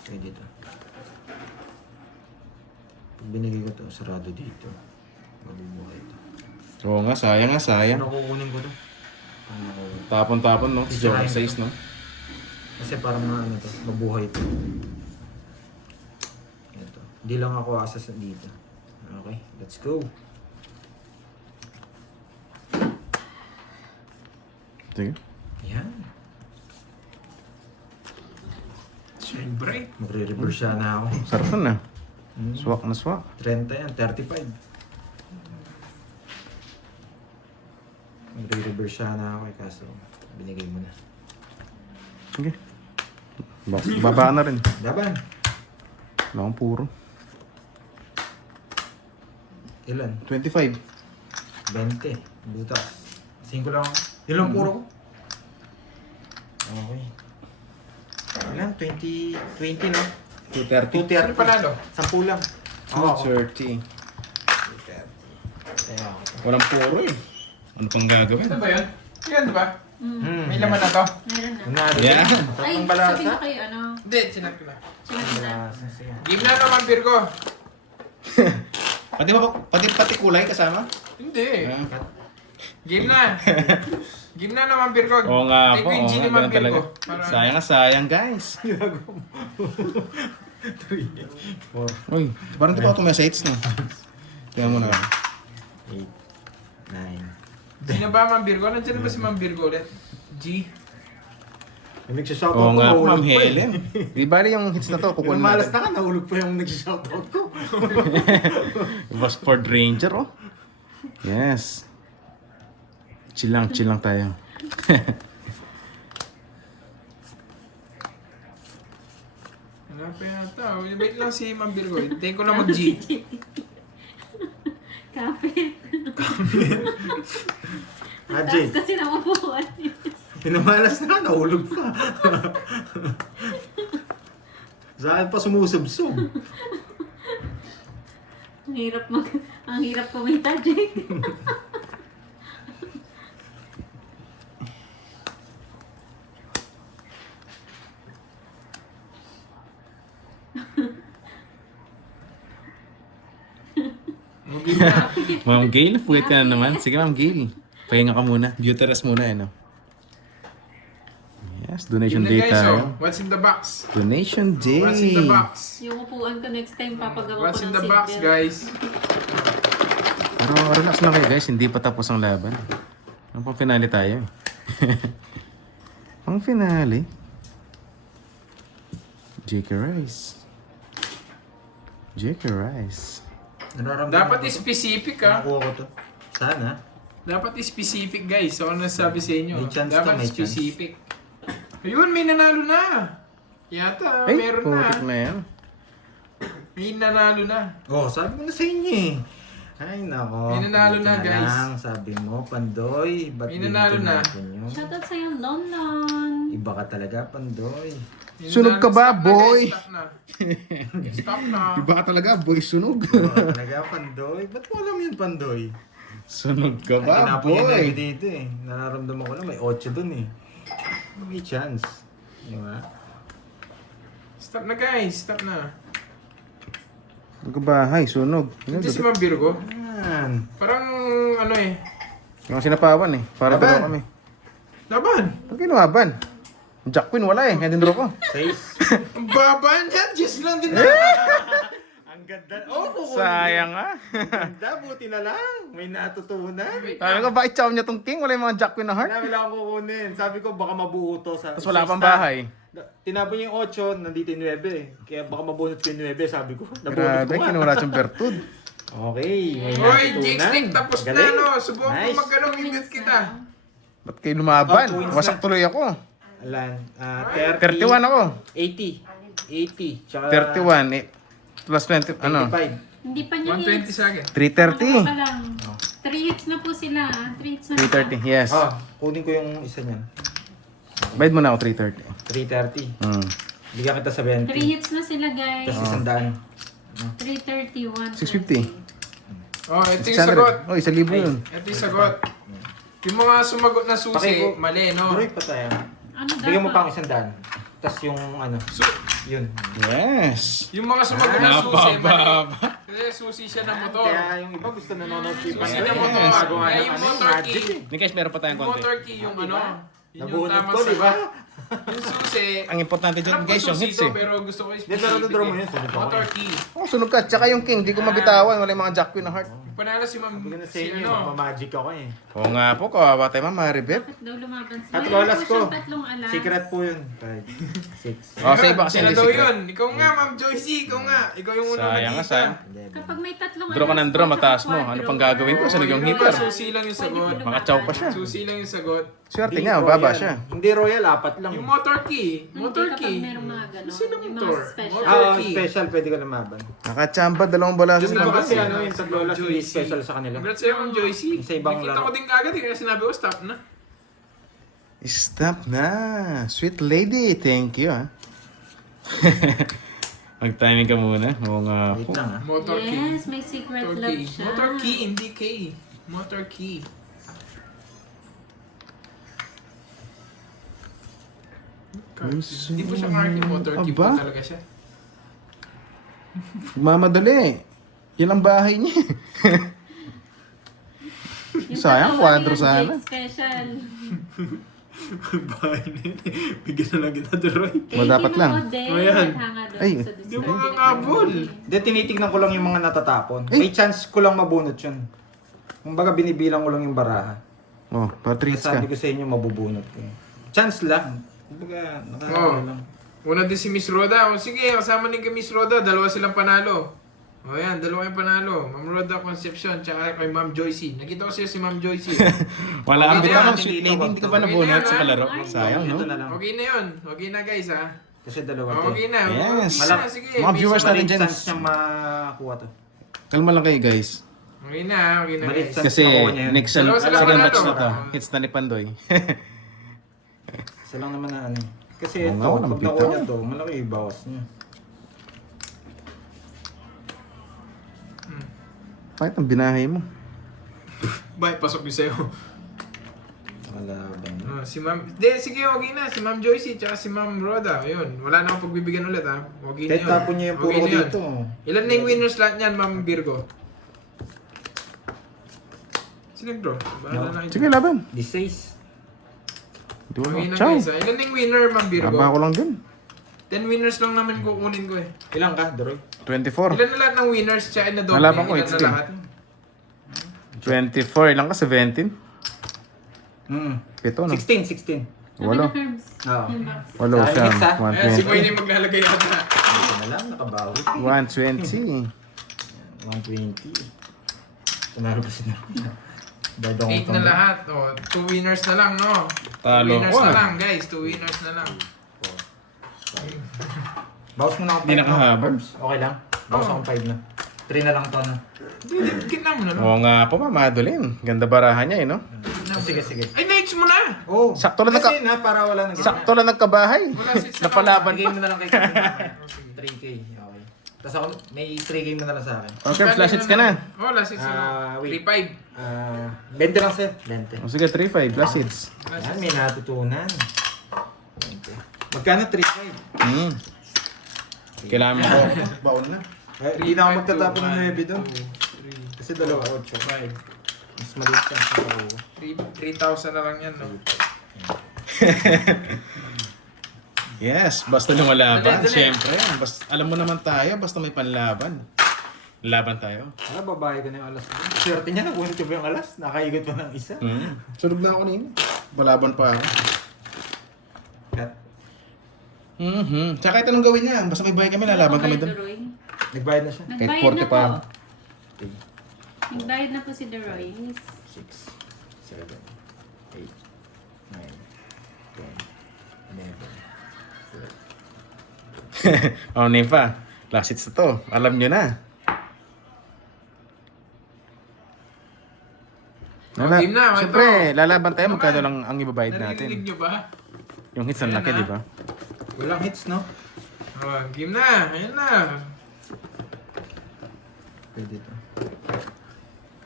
Okay, dito. Pag binigay ko to, sarado dito. Mabubuhay ito. Oo nga, sayang. Ano kukunin ko to? Ano ko? Tapon-tapon, no? Si Joker Sisirahin 6, no? Kasi parang ano to, mabuhay ito. Ito. Hindi lang ako asas dito. Okay, let's go. Sige. Yan. Shine bright. Magre-reverse siya na ako. Sarap na. Swak na swak. 30 yan, 35. Magre-reverse siya na ako kaso binigay mo na. Sige. Baba na rin. Laban. Wala akong puro. Ilan? 25. 20. Butas. 5 lang ako. Ilan puro ko? Okay. Ilan? 20, no? 230. 230. Ano panalo? 10 lang. Ako. 230. Kaya ako. Walang puro eh. Ano pang gagawin? Ito ba yun? Yan, di ba? Hmm. May laman na to? Meron na. Nanalo. Yeah. Ay, Tatlong balasa. sabi na kayo, ano? Hindi, sinat ko na. Sinabi na. Balasa siya. Game na naman, Virgo. Pati kulay kasama? Hindi. Ah. Game na. Game na naman, Virgo. Oo nga Take po. ko yung G ni Ma'am Ganun talaga. Virgo. Para- Sayang guys. Uy, parang di pa ako messages no? Tingnan mo na. 8, 9. Sino ba, Ma'am Virgo? Nandiyan na ba si Ma'am Virgo ulit? G. May nagsashoutout Oo nga, nahulog Ma'am pa eh. Helen. Di bali yung hits na to, Kung kukunin malas natin. na ka, nahulog pa yung nagsashoutout ko. Was Ford Ranger, oh. Yes. Chill lang tayo. Wala pa yata. Wait lang si Ma'am Virgo. Hintayin ko lang mag-G. Kape. Ah, Tapos Jay, kasi namupuan. pinamalas na ka, nahulog pa. Sa akin pa sumusubsob. Ang hirap kumita, Jake. Mag-game na. Ma'am Gail, puwit ka na naman. Sige, Ma'am Gail. Pahinga ka muna. Buterus muna, eh, no? Yes, donation Game na day guys, tayo. oh. What's in the box? Donation day. What's in the box? Yung upuan ko next time, papagawa What's ko in ng the box, seatbelt. guys? Pero relax lang kayo guys, hindi pa tapos ang laban. Ang pang finale tayo. Pang finale. J.K. Rice. J.K. Rice. Nararamdaman Dapat ko to. specific, ha? Nakuha ko to. Sana. Dapat specific guys. So, ano sabi sa inyo? May chance to, Dapat may chance. specific. Ayun, may nanalo na. Yata, Ay, meron na. putik na yan. May nanalo na. Oh, sabi ko na sa inyo eh. Ay, nako. May nanalo buti na, guys. lang, sabi mo, Pandoy. Ba't May nanalo na. yun? Shoutout sa'yo, London. Iba ka talaga, Pandoy. May Sunog ka ba, stop na, boy? guys, Stop na. Stop na. Iba ka talaga, boy, sunog. Iba ka talaga, Pandoy. Ba't mo alam yun, Pandoy? Sunog ka ba, Tinapon niya na boy? yun dito eh. Nararamdaman ko lang, may 8 dun eh. May chance. Di ba? Stop na guys. Stop na. Magkabahay, sunog. Hindi si Ma'am Virgo. Yan. Parang ano eh. Yung sinapawan eh. Para Laban. dalawa kami. Laban. Ang kinuhaban. Jack Queen wala eh. Kaya dindraw ko. 6. Ang baba niya. Just lang din na. Ang ganda. Oh, kukunin Sayang ah. Ang ganda, buti na lang. May natutunan. Sabi ko, bakit chow niya tong king? Wala yung mga Jack Queen na heart. Marami lang akong kukunin. Sabi ko, baka mabuo to. Tapos wala pang bahay. Tinapon niya yung 8, nandito yung 9 eh. Kaya baka mabunot ko yung 9, sabi ko. Nabunot Grabe, ko nga. kinuha siyang bertud. Okay, may Hoy, natutunan. Jake tapos na Galing. no. Subukan Nice. ko magkano minute kita. Ba't kayo lumaban? Oh, points Wasak na. tuloy ako. Alan, 31 ako. 80. 80. Tsaka 31 eh. Plus 20, ano? 25. Hindi pa niya 120 hits. sa akin. 330. Pa lang. 3 hits na po sila. 3 hits na. 330, yes. Ah, kunin ko yung isa niyan. Bayad mo na ako 330. 330. Hmm. Bigyan kita 3 70. hits na sila, guys. Tapos 100. 331. 650. Oh, ito yung sagot. 600. Oh, 1,000 yun. Ito yung sagot. Yung mga sumagot na susi, Pakiko. mali no. Droy pa tayo. Ano Bigyan mo dapat? pang 100. Tapos yung ano, yun. Yes. Yung mga sumagot na susi, mali. Napababa. Kasi susi siya ng motor. Kaya yung iba gusto nanonood si Susi Pandoy. ng motor. Magawa Kaya ng yung ano, motor magic key. eh. Hindi guys, meron pa tayong Yung konti. motor key, yung ano. Yun yung Nabunot tamang ko, di ba? sagot. Yung susi. Ang importante dyan Alam ko guys, yung susi hits to, eh. pero gusto ko Hindi, pero specific na-draw mo eh. yun, sunod ako Motor eh. key. Oh, sunog ka. Tsaka yung king, di ko mabitawan. Wala yung mga Jack Queen na heart. Panalo si Ma'am, Sabi ko na sa si inyo, ano. mapamagic ako eh. Oo nga po, kawawa tayo mama, Rebet. Bakit daw lumaban sila? At Meron lolas po ko. siyang tatlong alas. Secret po yun. 6. Oh, sa iba kasi Sila hindi daw secret. yun. Ikaw nga, Ma'am Joycey. Ikaw nga. Ikaw yung unang Sayang nga, nakita. sayang. Kapag may tatlong Draw ka ng draw, po, mataas tsaka mo. Ano quadro. pang gagawin ko? Sunog yung Yun hitter. ba, susi lang yung sagot. Mga chow pa siya. Susi lang yung sagot. Swerte nga, baba siya. Hindi royal, 4 lang. Yung motor key. Hindi, Motor kapag key. merong mga ganon, Sino yung mga motor? special. Motor Ah, key. special, pwede ka lumaban. Nakachamba, dalawang bola Yung sa iba labas. kasi ano yung taglolas, hindi Joycey. special sa kanila. Congrats sa'yo, Ma'am Joycey. Sa ibang Nakita laro. ko din kagad eh, kaya sinabi ko, stop na. Stop na. Sweet lady, thank you ah. Mag-timing ka muna. Oo nga Wait po. lang ah. Motor key. Yes, may secret Motor love key. siya. Motor key, hindi key. Motor key. Hindi po siya marking motor key po Aba. talaga siya. Mamadali. Yan ang bahay niya. Yung Sayang, katawa quadro niya, sana. Jake Special. Bahay na yun. Bigyan na lang kita, Droy. O, dapat lang. O, yan. Ay. Di mo nga ngabol. Hindi, tinitignan ko lang yung mga natatapon. May chance ko lang mabunot yun. Kumbaga binibilang ko lang yung baraha. Oh, Kaya patriots ka. sabi ko sa inyo, mabubunot ko. Chance lang. Kumbaga, nakakala lang. Una din si Miss Roda. O sige, kasama din kay Miss Roda. Dalawa silang panalo. O yan, dalawa yung panalo. Ma'am Roda Concepcion, tsaka kay Ma'am Joycey. Nakita ko siya si Ma'am Joycey. Wala ang Okay bitaw na, ng sweet lady. Hindi ka ba Okay nabunot na, sa ha? kalaro? Ay. Sayang, no? Ito na lang. Okay na yun. Okay na guys ha. Kasi dalawa to. Okay na. Yes. Okay na, sige. Mga May viewers isa- natin Maliit dyan. chance niya makakuha to. Kalma lang kayo guys. Okay na, okay na Maliit guys. chance Kasi makuha niya yun. next Dalawa sila second panalo. match na to. Hits na ni Pandoy. Isa lang naman na ano eh. Kasi Oo ito, nga, walang pag nakuha bitaw. niya to, malaki yung bawas niya. Bakit ang binahay mo? Bye, pasok ko sa'yo. Nakalaban. Si Ma'am... Di, sige, okay na. Si Ma'am Joycey, tsaka si Ma'am Roda. Ayun, wala na akong pagbibigyan ulit ha. Okay na Kahit yun. tapon niya yung puro Okay ko na yun. dito. Ilan na yung winners lahat niyan, Ma'am Virgo? Sino nag-draw? Bahala na kayo. Sige, laban. 16. Di ba? Okay na Ciao. guys ha. Ilan na yung winner, Ma'am Virgo? Baba ko lang din. 10 winners lang naman kukunin ko eh. Ilang ka, Droy? 24. Ilan na lahat ng winners, tsaka na doble? Nalaban ko, Ilan it's na team. lahat? 24. Ilang ka? 17? Pito, no? 16. Walo. Oo. Walo Sayang siya. hits, ha? Ayan, si 120. Boy na yung maglalagay yata. Ito na lang, nakabawi. 120. 120. Panalo pa si Droy. Dadong 8 na lahat. O, 2 winners na lang, no? 2 Talo winners ko, na ah. lang, guys. 2 winners na lang. Bawas mo na ako Hindi nakahabol. Okay lang. Bawas akong 5 na. 3 na lang to na. Gitna mo na lang. Oo nga po, Madolin. Ganda barahan niya, eh, no? Sige, sige. Ay, next mo na! Oh, Sakto lang kasi na, para wala nang Sakto lang nagkabahay. Wala si Sarah. Napalaban Bigay pa. mo na lang kay Kevin. 3K. Okay. Tapos ako, may 3K mo na lang sa akin. Okay, flash hits ka na. Oh, last hits Wait. 3-5. 20 lang sir. 20. O sige, 3-5, flash hits. Yan, may natutunan. 20. Magkano 3.5? Hmm. Kailangan mo ko. Baon na. Hindi na ako magtatapon ng 9 doon. 3, Kasi dalawa 8. 5. Mas maliit yan sa ako. 3,000 na lang yan, no? Yes, basta lumalaban. Dali, dali. Siyempre, alam mo naman tayo, basta may panlaban. Laban tayo. Babae ko na yung alas ko. Swerte niya, nakuha ko yung alas. Nakaigot pa ng isa. Sunog na ako kanina. Balaban pa ako. Cut. Tsaka kahit anong gawin niya, basta may bahay kami, lalaban kami doon. Deroy. Nagbayad na siya. Nagbayad 40 na pa. po. Nagbayad na po si Deroy. 6, 7, 8, 9, 10, 11, 12. Oh, Nepa. Last hits na to. Alam nyo na. Game na, ito. Siyempre, lalaban tayo. Magkano lang ang ibabayad Narinig natin. nyo ba? Yung hits ang laki, Ayan na. di ba? Walang hits, no? Oh, game na. Ayan na. Pwede ito.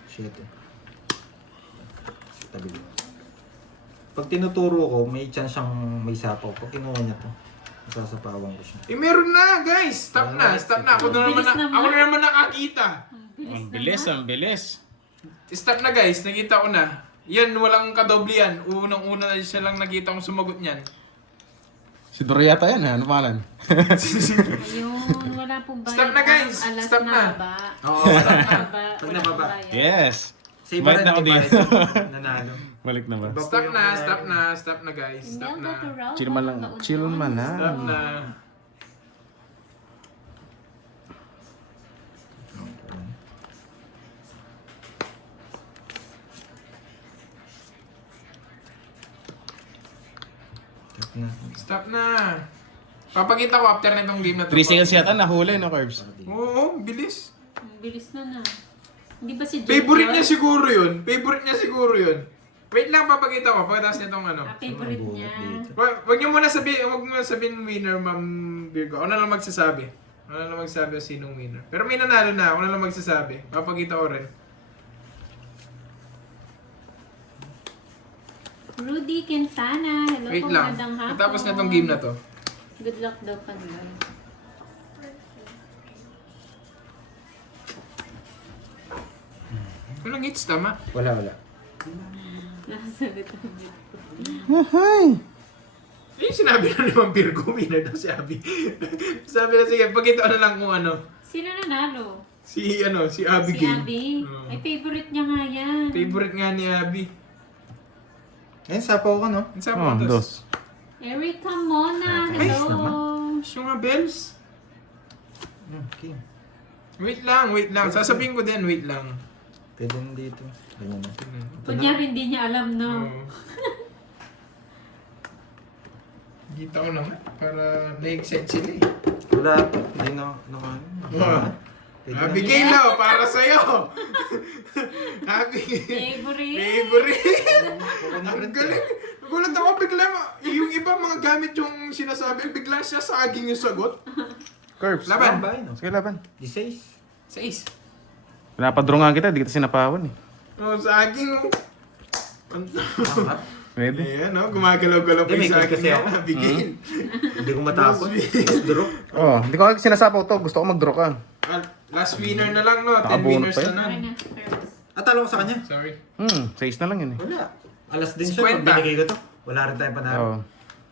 7. Tabi. Pag tinuturo ko, may chance siyang may sapaw. Pag kinuha niya to, masasapawan ko siya. Eh, meron na, guys. Stop na. Stop na. Ako na naman, Bilis naman. ako na naman nakakita. Ang bilis, ang bilis. Stop na, guys. Nakita ko na. Yan, walang kadobli yan. Unang-una na siya lang nakita kong sumagot niyan. Si Doro yata yan, ha? Ano pangalan? Ayun, wala pong bayad. Stop na, guys. ang alas Stop na. Ba? Oo, Pag nababa. Yes. Sa iba Balik rin, na ako iba dito. rin. Nanalo. Balik na ba? Stop na, stop na, stop na, guys. Stop na. Chill man lang. Chill man lang. Stop na. Stop na. Papakita ko after na itong game na to. 3 seconds yata nahuli, no, Curbs? Oo, bilis. Ang bilis na. Hindi ba si Jake Favorite yun? niya siguro yun. Favorite niya siguro yun. Wait lang, papakita ko. Pagkatapos nitong ano. Favorite niya. Wag niyo muna sabihin, wag mo sabihin winner, Ma'am Virgo. Ako na lang magsasabi. Ako na lang magsasabi kung sinong winner. Pero may nanalo na, ako na lang magsasabi. Papakita ko rin. Rudy Quintana. Hello Wait po, lang. magandang hapon. Tapos na itong game na to. Good luck daw kanila. Walang hits, tama? Wala. Nakasagot ang dito. Eh, sinabi na ni Ma'am Virgo, winner daw si Abby. Sabi na, sige, pakita ko na lang kung ano. Sino nanalo? Si Abby Si game. Abby. Oo. Ay, favorite niya nga yan. Favorite nga ni Abby. Ayun, sapaw ka, no? Ang sabi Oh, ko, dos. Erica Mona. Okay. Hello. yung mga bells. Okay. Wait lang. Sasabihin ko din, wait lang. Pwede na dito. Ganyan na. Kunyari hindi niya alam, no? Oo. Kita ko naman, para na-excite sila eh. Wala pa. Hindi na. Wow. Pwede na. Abigail na, para sa'yo! Favorite. Favorite! Ang galing! Nagulat ako bigla, yung iba mga gamit yung sinasabi, bigla siya sa aging yung sagot. Curbs. Laban. Sige, laban. 16. 6. Pinapadrungan kita, di kita sinapawan eh. Oh, sa aging... Pwede. Ayan, no? Gumagalaw-galaw pa Hindi, may yung sa good kasi aging ako. yan, Abigail. Hindi ko matapon. Drop. Oh, hindi ko sinasapaw to. Gusto ko mag-draw ka. Last winner na lang, no? 10 Nakabunot winners pa na yun. na. Okay na. First. Talo ko sa kanya. Sorry. 6 na lang yun eh. Wala. Alas din siya. 50. Pag binigay ko to. Wala rin tayo panalo. Oo.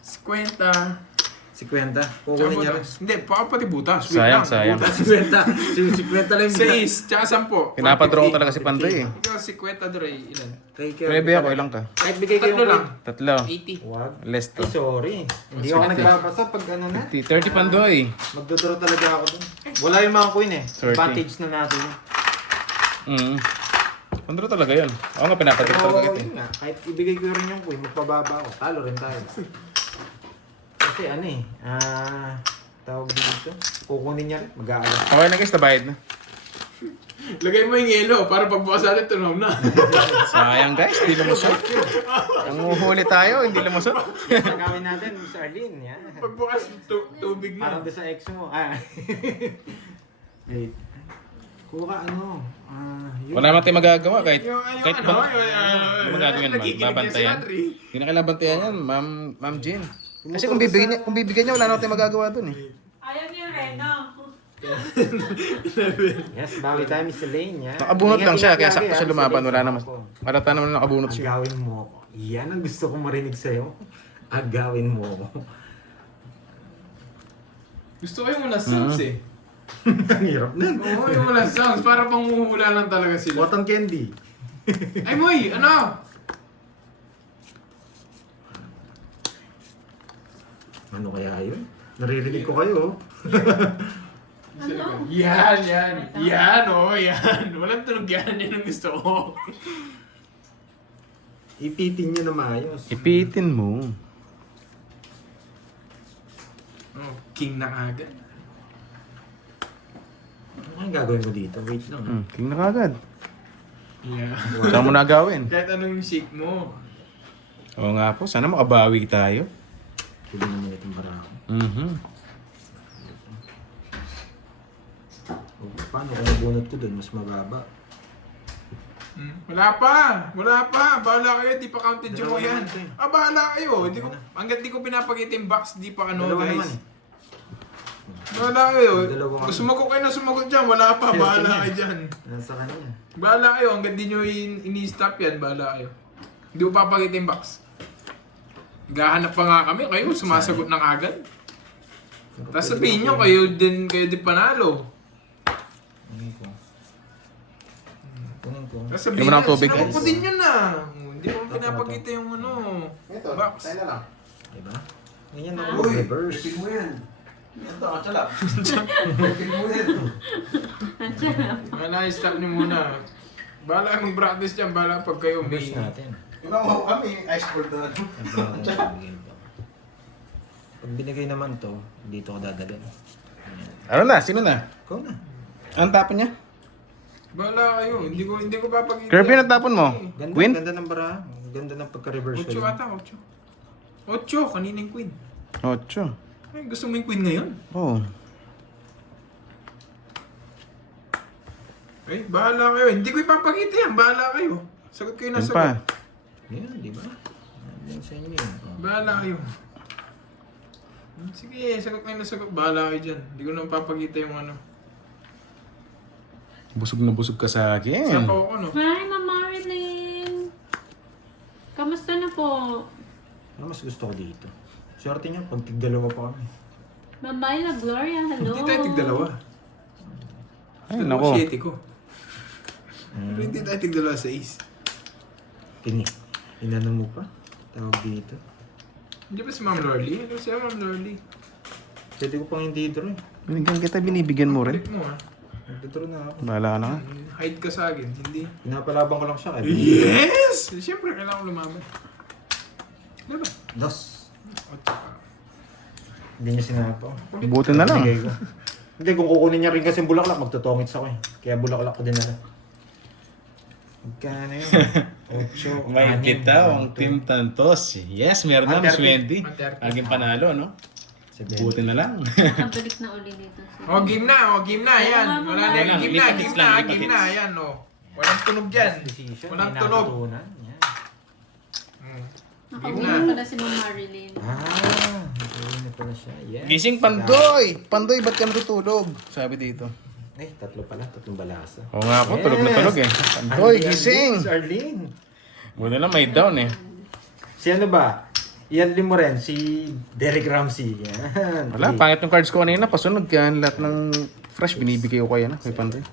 50. 50. Kukunin niya rin. Hindi, pati butas. Wait Sayang, lang. sayang. Butas. 50. Si 50 lang yung 6, tsaka 10. Pinapadraw ko talaga si Pandoy eh. Ikaw, 50, Dre, ilan? Pwede ako, ilang ka? Kahit bigay ko Tatlo yung lang. Tatlo. 80. Wag. Less to. Ay, sorry. Hindi ako nagbabasa pag ano na. 30 Pandoy. Magdodraw talaga ako dun. Wala yung mga queen eh. 30. Advantage na natin yun. Pandro talaga yun. Oo nga, pinapadrop talaga kita. yun nga. Kahit ibigay ko rin yung queen, magpababa ako. Talo rin tayo. Kasi ano eh, tawag dito. Kukunin niya rin, mag-aalas. Okay na guys, nabayad na. Lagay mo yung yelo para pagbukas natin tunaw na. Sayang guys, hindi lumusot. Ang uhuli tayo, hindi lumusot. Gagawin natin, Miss Arlene. Yan. Pagbukas tubig Parang na. doon sa ex mo. Wait. Kuha ano? Yun. Wala naman tayo magagawa kahit Yung kahit ano, ba? yung magagawin man, nakikinig yan babantayan. si Landry. Hindi na kailangan bantayan yan, Ma'am Jean. Kasi kung bibigyan niya, wala na tayong magagawa dun eh. Ayaw niya Reno. Yes, bawi tayo, Miss Elaine. Yan. Nakabunot lang siya, kaya Ingat sakto lagi, siya Miss lumaban. Elaine, Wala sa naman. ako. Malata naman nakabunot siya. Agawin mo ako. Yan ang gusto kong marinig sa'yo. Agawin mo ako. Gusto ko yung walang sounds eh. Ang hirap nun. Oo, yung walang sounds. Para pang muhula lang talaga sila. Cotton candy. Ay, Moy! Ano? Ano kaya yun? Naririnig ko kayo. Ano? Yan, yan. Yan, oh, yan. Walang tunog yan. Yan ang gusto ko. Ipitin nyo na maayos. Ipitin mo. Oh, king na agad. Ano ang gagawin ko dito? Wait lang. King na kagad. Yeah. Saan mo nagawin? Kahit anong shake mo. Oo nga po, sana makabawi tayo. Huli naman itong barako. Paano kung nabunot ko doon? Mas mababa. Wala pa! Wala pa! Bahala kayo, di pa counted yung Dalawa yan. naman ito eh. Bahala kayo. Di ko, Dalawa na. hanggat di ko pinapakita yung box, di pa ano, Dalawa guys. naman eh. Bahala kayo. Dalawa nga. Sumagot kayo na sumagot dyan. Wala pa. Bahala kayo dyan. Nasa kanya. Bahala kayo. Hanggat di nyo ini-stop yan, bahala kayo. Hindi ko papakita yung box. Gahanap pa nga kami. Kayo, sumasagot ng agad. Tapos sabihin nyo, kayo din panalo. Kunin ko. Kunin ko. Tapos sabihin Inom mo ng nyo, tubig, sinagot guys. ko din yun na. Hindi mo pinapakita yung ano. Box. na lang. Diba? Ganyan ako mag-reverse. mo yan. Ito, katsalap. Wala, stop nyo muna. Bahala kayo mag-practice dyan. Bahala pag kayo may... Reverse natin. Imaw kami, ice cold doon. Pag binigay naman to, dito ko dadalhin. Ano na? Sino na? Ikaw na. Ang tapon niya? Bahala kayo. Hindi ko papakita. Kirby, ang tapon mo? Ganda, Queen? ganda ng bara. Ganda ng pagka-reverse. 8 ata, 8. 8, kanina yung queen. 8. Ay, gusto mo yung queen ngayon? Oo. Ay, bahala kayo. Hindi ko ipapakita yan. Bahala kayo. Sagot kayo na Yan sagot. pa. Yan, di ba? Yan sa inyo yun. Oh. Bahala kayo. Sige, sagot kayo na sagot. Bahala kayo dyan. Hindi ko naman papakita yung ano. Busog na busog ka sa akin. Saan pa ako, no? Hi, Ma'am Marilyn. Kamusta na po? Ano mas gusto ko dito? Swerte niyo, pag tig-dalawa pa kami. Ma'am Myla Gloria, hello. Hindi tayo tig-dalawa. Ay, Dalawa nako. 7 ko. Pero hindi tayo tig-dalawa sa ace. Kini, inano mo pa? Tawag dito. Hindi ba si Ma'am Lorly? Ano siya, Ma'am Lorly? Pwede ko pang hindi draw eh. Binigyan kita, binibigyan mo rin. Balik mo, ha? Nagdadraw na ako. Bahala ka na nga. Hide ka sa akin, hindi. Pinapalaban ko lang siya kaya. Yes! Siyempre, kailangan ko lumaban. Diba? Dos. O, tsaka. Hindi niya sinapo. Buti na lang. Binigay ko. Hindi, kung kukunin niya rin kasi yung bulaklak, magtutongits ako eh. Kaya bulaklak ko din na. Magkano yun? 8, May kita, ang Team Tantos. Yes, meron na, Miss 130. Wendy. 130. Laging panalo, no? Buti na lang. Nakabalik na uli dito. O, game na, yan. Wala na Ayan, yung game na, lipat game hits na, lang, lipat game na, hits. yan, o. Walang tunog dyan. Decision, Walang may tunog. natutunan. Yan. Hmm. Game Nakauwi na. pala si Ma'am Marilyn. Nagawin na pala siya. Yes. Gising Pandoy! Pandoy, ba't ka natutulog? Sabi dito. Ay, tatlo pala. Tatlong balasa. Oo nga po, tulog na tulog eh. Pandoy, gising! Arlene. Buti na may down eh. Si ano ba? Ian mo rin, si Derek Ramsey. Yan. Wala, pangit yung cards ko kanina. Pasunod yan, lahat ng fresh binibigay ko kaya na kay Pandoy.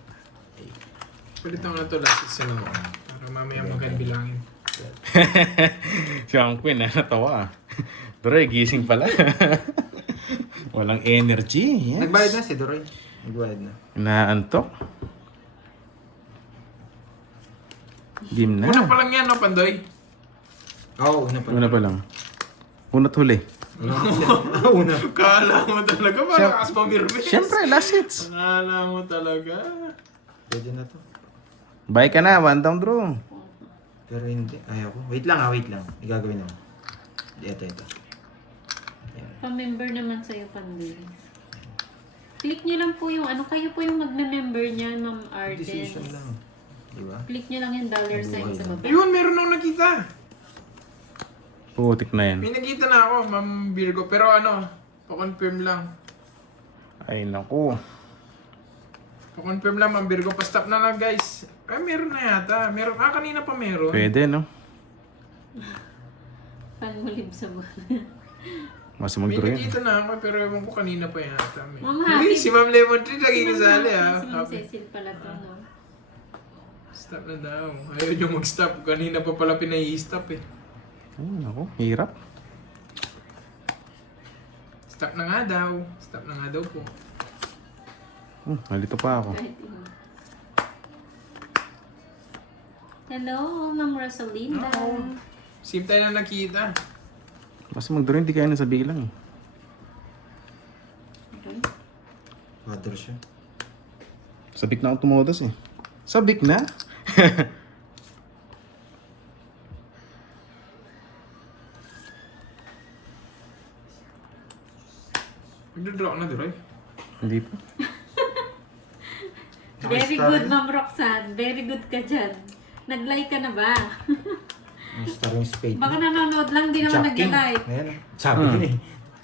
Palitan ko na to last season mo. Para mamaya magkabilangin. Siya ang queen, natawa ah. Doray, gising pala. Walang energy. Yes. Nagbayad na si Doroy. Nagbayad na. Inaantok. Game na. Una pa lang yan, no, Pandoy? Oo, una pa. Una pa lang. Una't huli. Una. Kala mo talaga, parang akas pang Mirmes. Siyempre, last hits. Kala mo talaga. Pwede na to. Bye ka na, one down draw. Pero hindi. Ayaw ko. Wait lang. Igagawin mo. Ito. Pa-member naman sa'yo, Pandoy. Click nyo lang po yung kayo po yung magme-member niyan, Ma'am Arden. Decision lang. Diba? Click nyo lang yung dollar sign sa baba. Ayun, meron akong nakita. Putik na yan. May nakita na ako, Ma'am Virgo. Pero pa-confirm lang. Ay, naku. Pa-confirm lang, Ma'am Virgo. Pa-stop na lang, guys. Ay, meron na yata. Meron. Kanina pa meron. Pwede, no? Panmulib sa buwan. Mas May mag-draw yan. nakita na ako, pero ewan ko kanina pa yata. Ma'am, Uy, happy. si Ma'am Lemon Tree naging kasali, Si Ma'am Happy. Cecil pala to, no? Stop na daw. Ayaw niyo mag-stop. Kanina pa pala pinai-stop eh. Ay, naku. Hirap. Stop na nga daw. Stop na nga daw po. Nalito pa ako. Kahit yun. Hello, Ma'am Rosalinda. Same tayo na nakita. Mas mag-draw hindi kaya na sa bilang. Okay. Water siya. Sabik na ako tumodos eh. Sabik na? Magdodraw ka na, Duroy. Hindi pa. Very good, Ma'am Roxanne. Very good ka dyan. Nag-like ka na ba? Ang star yung spade. Baka nanonood lang, di naman Jack King. nag-like. Ayan. Sabi ko eh.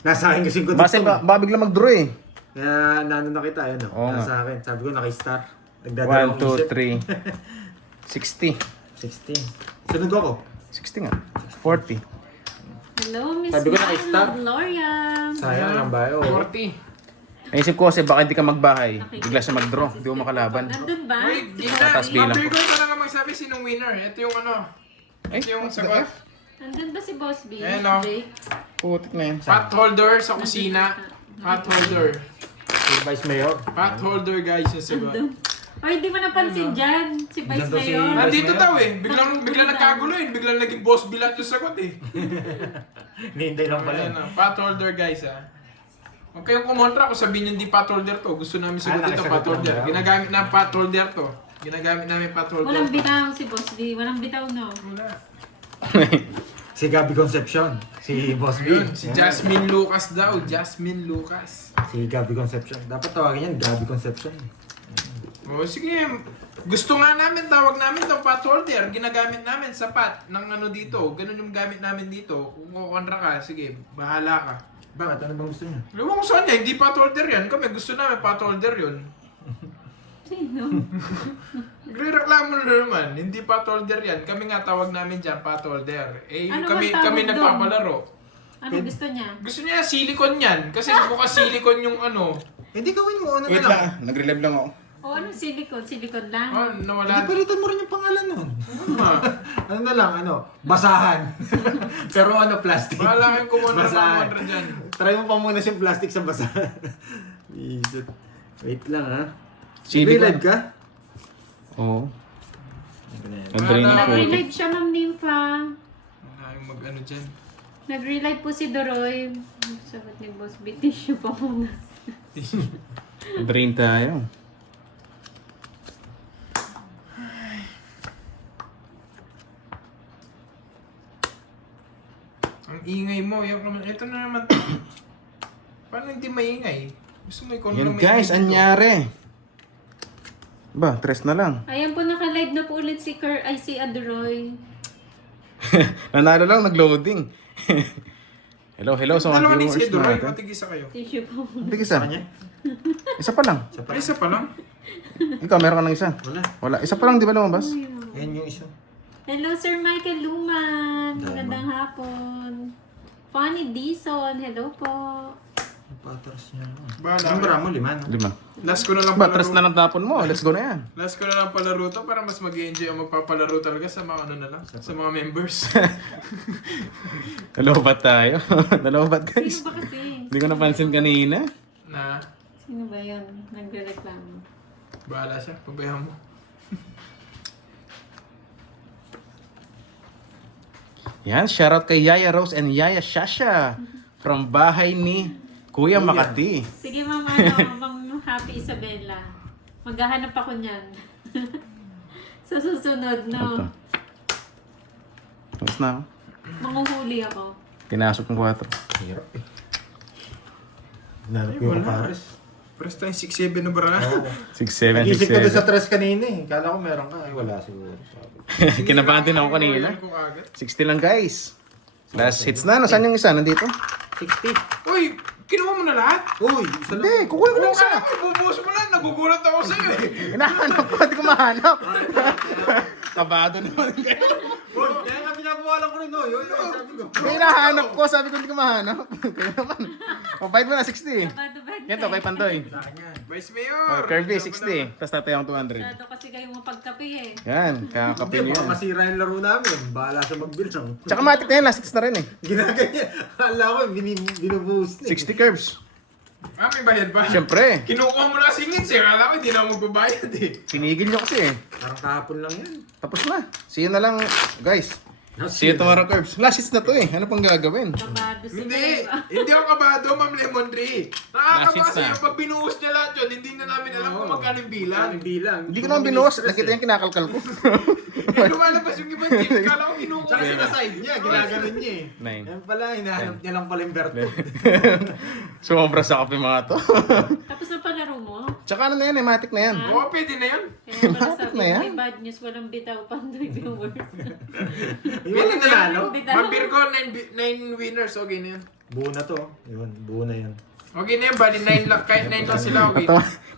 Nasa akin kasi ko Basta ba bigla mag-draw eh. Kaya naano na kita, ayun o. Oo nga. Nasa akin. Sabi ko naka-star. 1, Nagdadalawang 2, isip. 3. 60. 16. Sunod ko ako. 60 nga. 40. Hello, Miss Sabi ko naka-star. Gloria. Sayang ang bayo. 40. Naisip ko kasi baka hindi ka magbahay. Bigla siya mag-draw. Hindi ko makalaban. Nandun ba? Wait, Si Gina. Taas Bobby? bilang. Ma'am Virgo, ito na nga magsabi sinong winner. Ito yung Ito yung sagot. Nandun ba si Boss B? Ayan, o. Jake? Putik na yan. Pot holder sa kusina. Pot holder. Si Vice Mayor. Pot holder, guys, yung sagot. Ay, di mo napansin dyan. Si Vice Nandun si- Mayor. Nandito daw eh. Biglang nagkagulo eh. Biglang naging boss bilat yung sagot eh. Hinihintay lang pala. Ayan, pot holder, guys, Huwag kayong kumontra kung sabihin yung di pot holder to. Gusto namin sagutin ito nakasagot pot holder. lang daw. Ginagamit na pot holder to. Ginagamit namin pot holder Walang to. bitaw si Boss B. Walang bitaw, no? Wala. Si Gabby Concepcion. Si Boss B. Yun, si Ayan. Jasmine Lucas daw. Jasmine Lucas. Si Gabby Concepcion. Dapat tawagin yan, Gabby Concepcion. O sige, gusto nga namin, tawag namin itong pot holder. Ginagamit namin sa pot ng dito. Ganun yung gamit namin dito. Kung kukontra ka, sige, bahala ka. Bakit? Ano bang gusto niya? Ewan ko saan niya, hindi pot holder yan. Kami gusto namin pot holder yun. Sino? Nagre-reklamo na naman, hindi pot holder yan. Kami nga tawag namin dyan, pot holder. Eh, Ano kami bang tawag doon? nagpapalaro. Ano gusto niya? Gusto niya silicone yan. Kasi bukas silicone yung Hindi gawin mo. Ano Wait na lang. lang. Nag-relive lang ako. O anong silikon? Silikon lang? Oh, Hindi nawala. palitan mo rin yung pangalan nun. Ma, Ano na lang, basahan. Pero plastic. bahala kayong kumontra Basahan. mga dyan. Try mo pa muna siyang plastic sa basahan. Isip. Wait lang ha. Silicone. Live ka? Oo. Wala. Nag-drain ako. Nag-relive siya, Ma'am Nympha. Wala yung mag dyan. Nag-relive po si Doroy. Sabat ni Boss B. Tissue pa muna. Drain tayo. Ang ingay mo, yung naman, ito na naman. Paano hindi maingay? Gusto mo ikaw na Yan lang guys, maingay dito. anyari. Ba, tres na lang. Ayan po, naka-live na po ulit si si Adoroy. Nanalo lang, nag-loading. hello sa mga Dalawa ni viewers si Duroy, natin. matigisa kayo. Tissue pa muna. Hindi isa. Kanya? Isa pa lang. Ay, isa pa lang. Ikaw, meron ka ng isa. Wala. Wala. Isa pa lang, di ba lumabas? Ayan yung isa. Hello, Sir Michael Luman. Dama. Magandang hapon. Fanny Dison. Hello po. Ang patras niya. Bahala Ang ka. bra mo, 5 no? 5. Last ko na lang Ba, tres na palaro. lang tapon mo. Let's go na yan. Last ko na lang palaro to para mas mag-enjoy ang magpapalaro talaga sa mga na lang, sa mga members. Nalobat tayo. Nalobat guys. Sino ba kasi? Hindi ko napansin kanina. Na, Sino ba yun? Nagre-reklamo. bahala siya, pabayaan mo. Yan, shoutout kay Yaya Rose and Yaya Shasha from bahay ni Kuya Makati. Sige, Mama, Ma'am Happy Isabella. Maghahanap ako niyan. Sa susunod, Ito. no? Tapos na ako. Manguhuli ako. Pinasok ng 4. Hirap eh. Nanap yung pares. Press tayo 6-7 na bara. 6-7, Nag-isip ko doon sa 6-7. tres kanina eh. Kala ko meron ka. Ay, wala siguro. Sabi. Kinabahan din ako kanina. 60 lang guys. Last hits na. Nasaan yung isa? Nandito? 60. Uy, kinuha mo na lahat? Uy, isa lang. Hindi, kukunin ko lang isa. Bubuhos mo lang. Nagugulat ako sa'yo eh. Hinahanap ko, hindi ko mahanap. Kabado naman kayo. Uy, kaya nga pinapawalan ko rin no. Yun, sabi ko. May hinahanap ko, sabi ko hindi ko mahanap. Kaya naman. Pabait mo na 60. Bado-bado. Yan to, kay Pandoy. Vice Mayor. Kirby, 60. Tapos tatay ang 200. Masyado kasi kayo mapagkape eh. Yan, kakapin Hindi, niyo baka yan. masira yung laro namin. Bahala siya magbilang. Tsaka matik na yan, last hits na rin eh. Ginaganyan. Akala ko, binubuhos na eh. 60 curves. Ah, may bayad ba? Siyempre. Kinukuha mo na kasi ngins eh. Kala ko hindi na ako magbabayad eh. Sinigil nyo kasi eh. Parang kahapon lang yan. Tapos na. See you na lang, guys. See you tomorrow, curves. Last hits na to eh. Ano pang gagawin? Kabado si Hindi. Dave. Hindi ako kabado, Ma'am Lemon Tree. Nakakaba Last kasi hits na. yung pag binuhos niya lahat yun, hindi na namin alam kung magkano yung bilang. Ang bilang. Hindi ko naman binuhos. Nakita yung kinakalkal ko. Eh, lumalabas yung ibang chips. Kala ko kinukuha Tsaka niya. sinaside niya, ginaganon niya eh. 9. Yan pala, hinahanap niya lang pala yung Berto. Sumobra sa kape mga to. Tapos na palaro mo? Tsaka ano na yan, matik na yan. Oo, pwede na yun. Kaya pala Bakit sabi na yan? ko, may bad news, walang bitaw Pandoy viewers. Yung mga nanalo, Ma'am Virgo, 9 winners. Okay na yun. buo na to. Yun, buo na yun. Okay na yun, bali 9 lang. Kahit 9 lang sila, okay.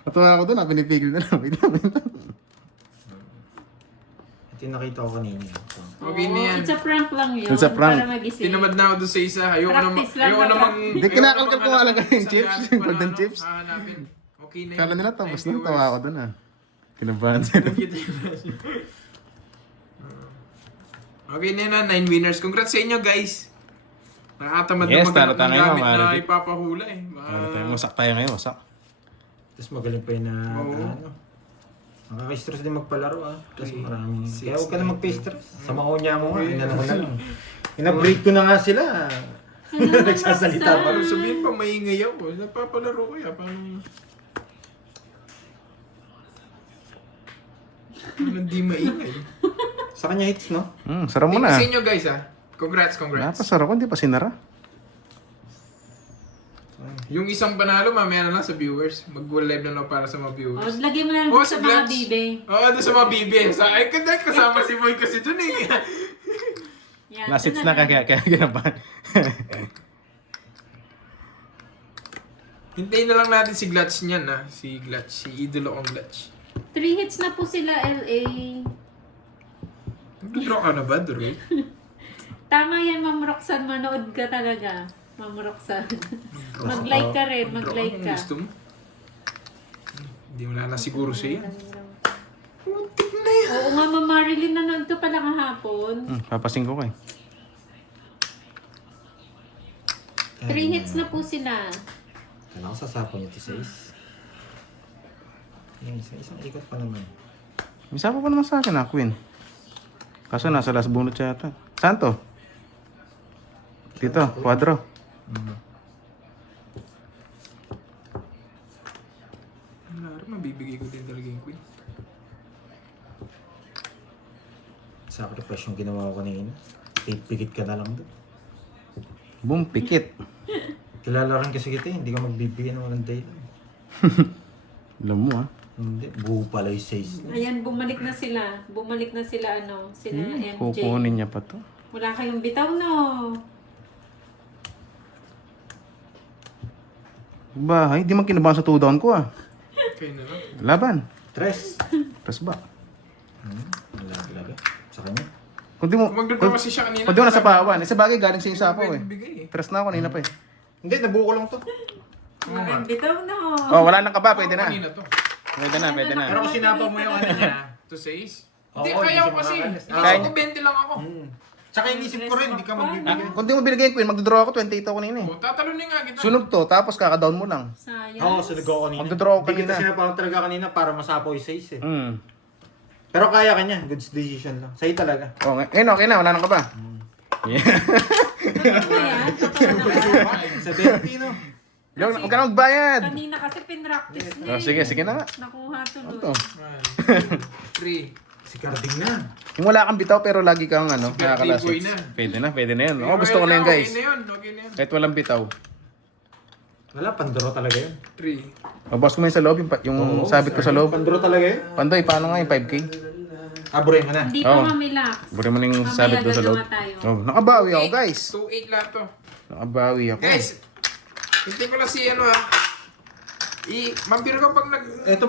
Natawa ako doon, pinipigil na lang. Wait lang, wait lang. Ito yung nakita ko kanina. Ito. Okay na yan. It's a prank lang yun. It's a prank. Para magising. Tinamad na ako doon sa isa. Ayoko Practice lang ayoko na namang... Hindi, kinakalkal ko nga lang kayo yung isang chips, gamit pa na, golden ano, chips. hahanapin. Okay na yun. Kala nila tapos na, 9 viewers. tawa ako doon ah. Kinabahan sila. Okay na yun na, 9 winners. Congrats sa inyo guys. Nakatamad Yes, na maghanap tara ng tayo, gamit mga na Arabic. ipapahula eh. Wasak tayo ngayon, wasak. Tapos magaling pa yun na, Oo. ano. Nakaka-stress din magpalaro ah. Kasi 3, maraming... 6, Kaya huwag ka na mag-stress. Sa mga unya mo nga, inano ko na lang. Mm. Ina-break ko na nga sila. Nagsasalita pa. Parang sabihin pa maingay ako. Nagpapalaro ko ya. Paano... Paano di maingay? Sa kanya hits, no? Sarap mo Thank you na. sa inyo guys ah. Congrats. Napasarap ko, hindi pa sinara. Yung isang panalo, mamaya na lang sa viewers. Mag-live na lang para sa mga O, viewers. lagyan mo na lang Oh, sa sa mga Glance. bibe. Oo, doon sa mga bibi. Ay, kasama si Boy kasi doon eh. Yan, Last hits ito na kaya kinabahan. Hintayin na lang natin si Glutch niyan ah. Si Glutch, si idolo kong Glutch. 3 hits na po sila, LA. Nag-draw ka na ba, Drew? Tama yan, Ma'am Roxanne. Manood ka talaga. Ma'am Roxanne. Mag-like ka rin, mag-like ka. Gusto mo? Hindi mo na siguro siya. Oo nga, Ma'am Marilyn, nanood ka pala kahapon. Papasing ko kay. 3 hits na po sila. Kailangan ko sasapo niya to sa isang ikot pa naman. May sapa pa naman sa akin ah, Queen. Kaso nasa last bunot siya ata. Saan to? Dito, kwadro. Laro, mabibigay ko din talaga yung queen. Sacrifice yung ginawa ko kanina. Pigit ka na lang doon. Boom, pikit. Kilala rin kasi kita eh. Hindi ka magbibigyan ng walang dahilan. Alam mo ah. Hindi. Buo pala yung size. Ayan, bumalik na sila. Bumalik na sila, sila MJ. Kukunin niya pa to. Wala kayong bitaw, no? Bahay, di man kinabahan sa 2 down ko ah. Kayo na lang. Laban. Tres. Tapos ba? Wala talaga. Sa kanya. Kung di mo, Mag-draw kasi siya kanina. kung di mo nasa pawan, sa bagay galing sa isapaw eh. Bigay eh. Tres na ako kanina pa eh. Hindi, nabuo ko lang to. Wala kayong bitaw, no? Oh, wala nang kaba, pwede na. Kanina to. Pwede na, pwede na. Pero kung sinapaw mo yung ano niya. To 6? Oo, Hindi, hindi kaya ko siya kasi. makakalis. Kaya Ako 20 lang ako. Tsaka inisip ko rin, hindi ka magbibigay. Kung di mo binigay yung queen, magdodraw ako 28 ako kanina eh. O, tatalunin nga kita. Sunog to, tapos kaka-down mo lang. Sayang. Oo, sunod ako kanina. Magdodraw ako Hindi kita kanina. sinapaw talaga kanina para masapaw yung size eh. Mm. Pero kaya kanya, good decision lang. Sa'yo talaga. Oh, ngayon okay na, wala nang kaba. Totoo yan? Totoo naman. Sa 20, no? Huwag ka na magbayad. Kanina kasi pinractice na Oh, sige, sige na nga. Nakuha tuloy. Ito. 3. Si Carding na. Yung wala kang bitaw pero lagi kang ano, Birthday nakakalasot. boy na. Pwede na yan. Oh, gusto ko na yan guys. Okay na yun, okay na yun. Kahit walang bitaw. Wala, pandro talaga yun. 3. O, boss ko mo yun sa loob, yung sabit ko sa loob. Pandro talaga yun. Pandoy, paano nga yung 5K? Aburay mo na. Hindi Oo. pa mamilak. Buri mo na yung Mamaya sabit ko sa loob. gagawa tayo. Oh, nakabawi ako guys. 2-8 lahat to. Nakabawi ako. Guys, hindi ko lang si ano ha. Mambiro ka pag nag... Ito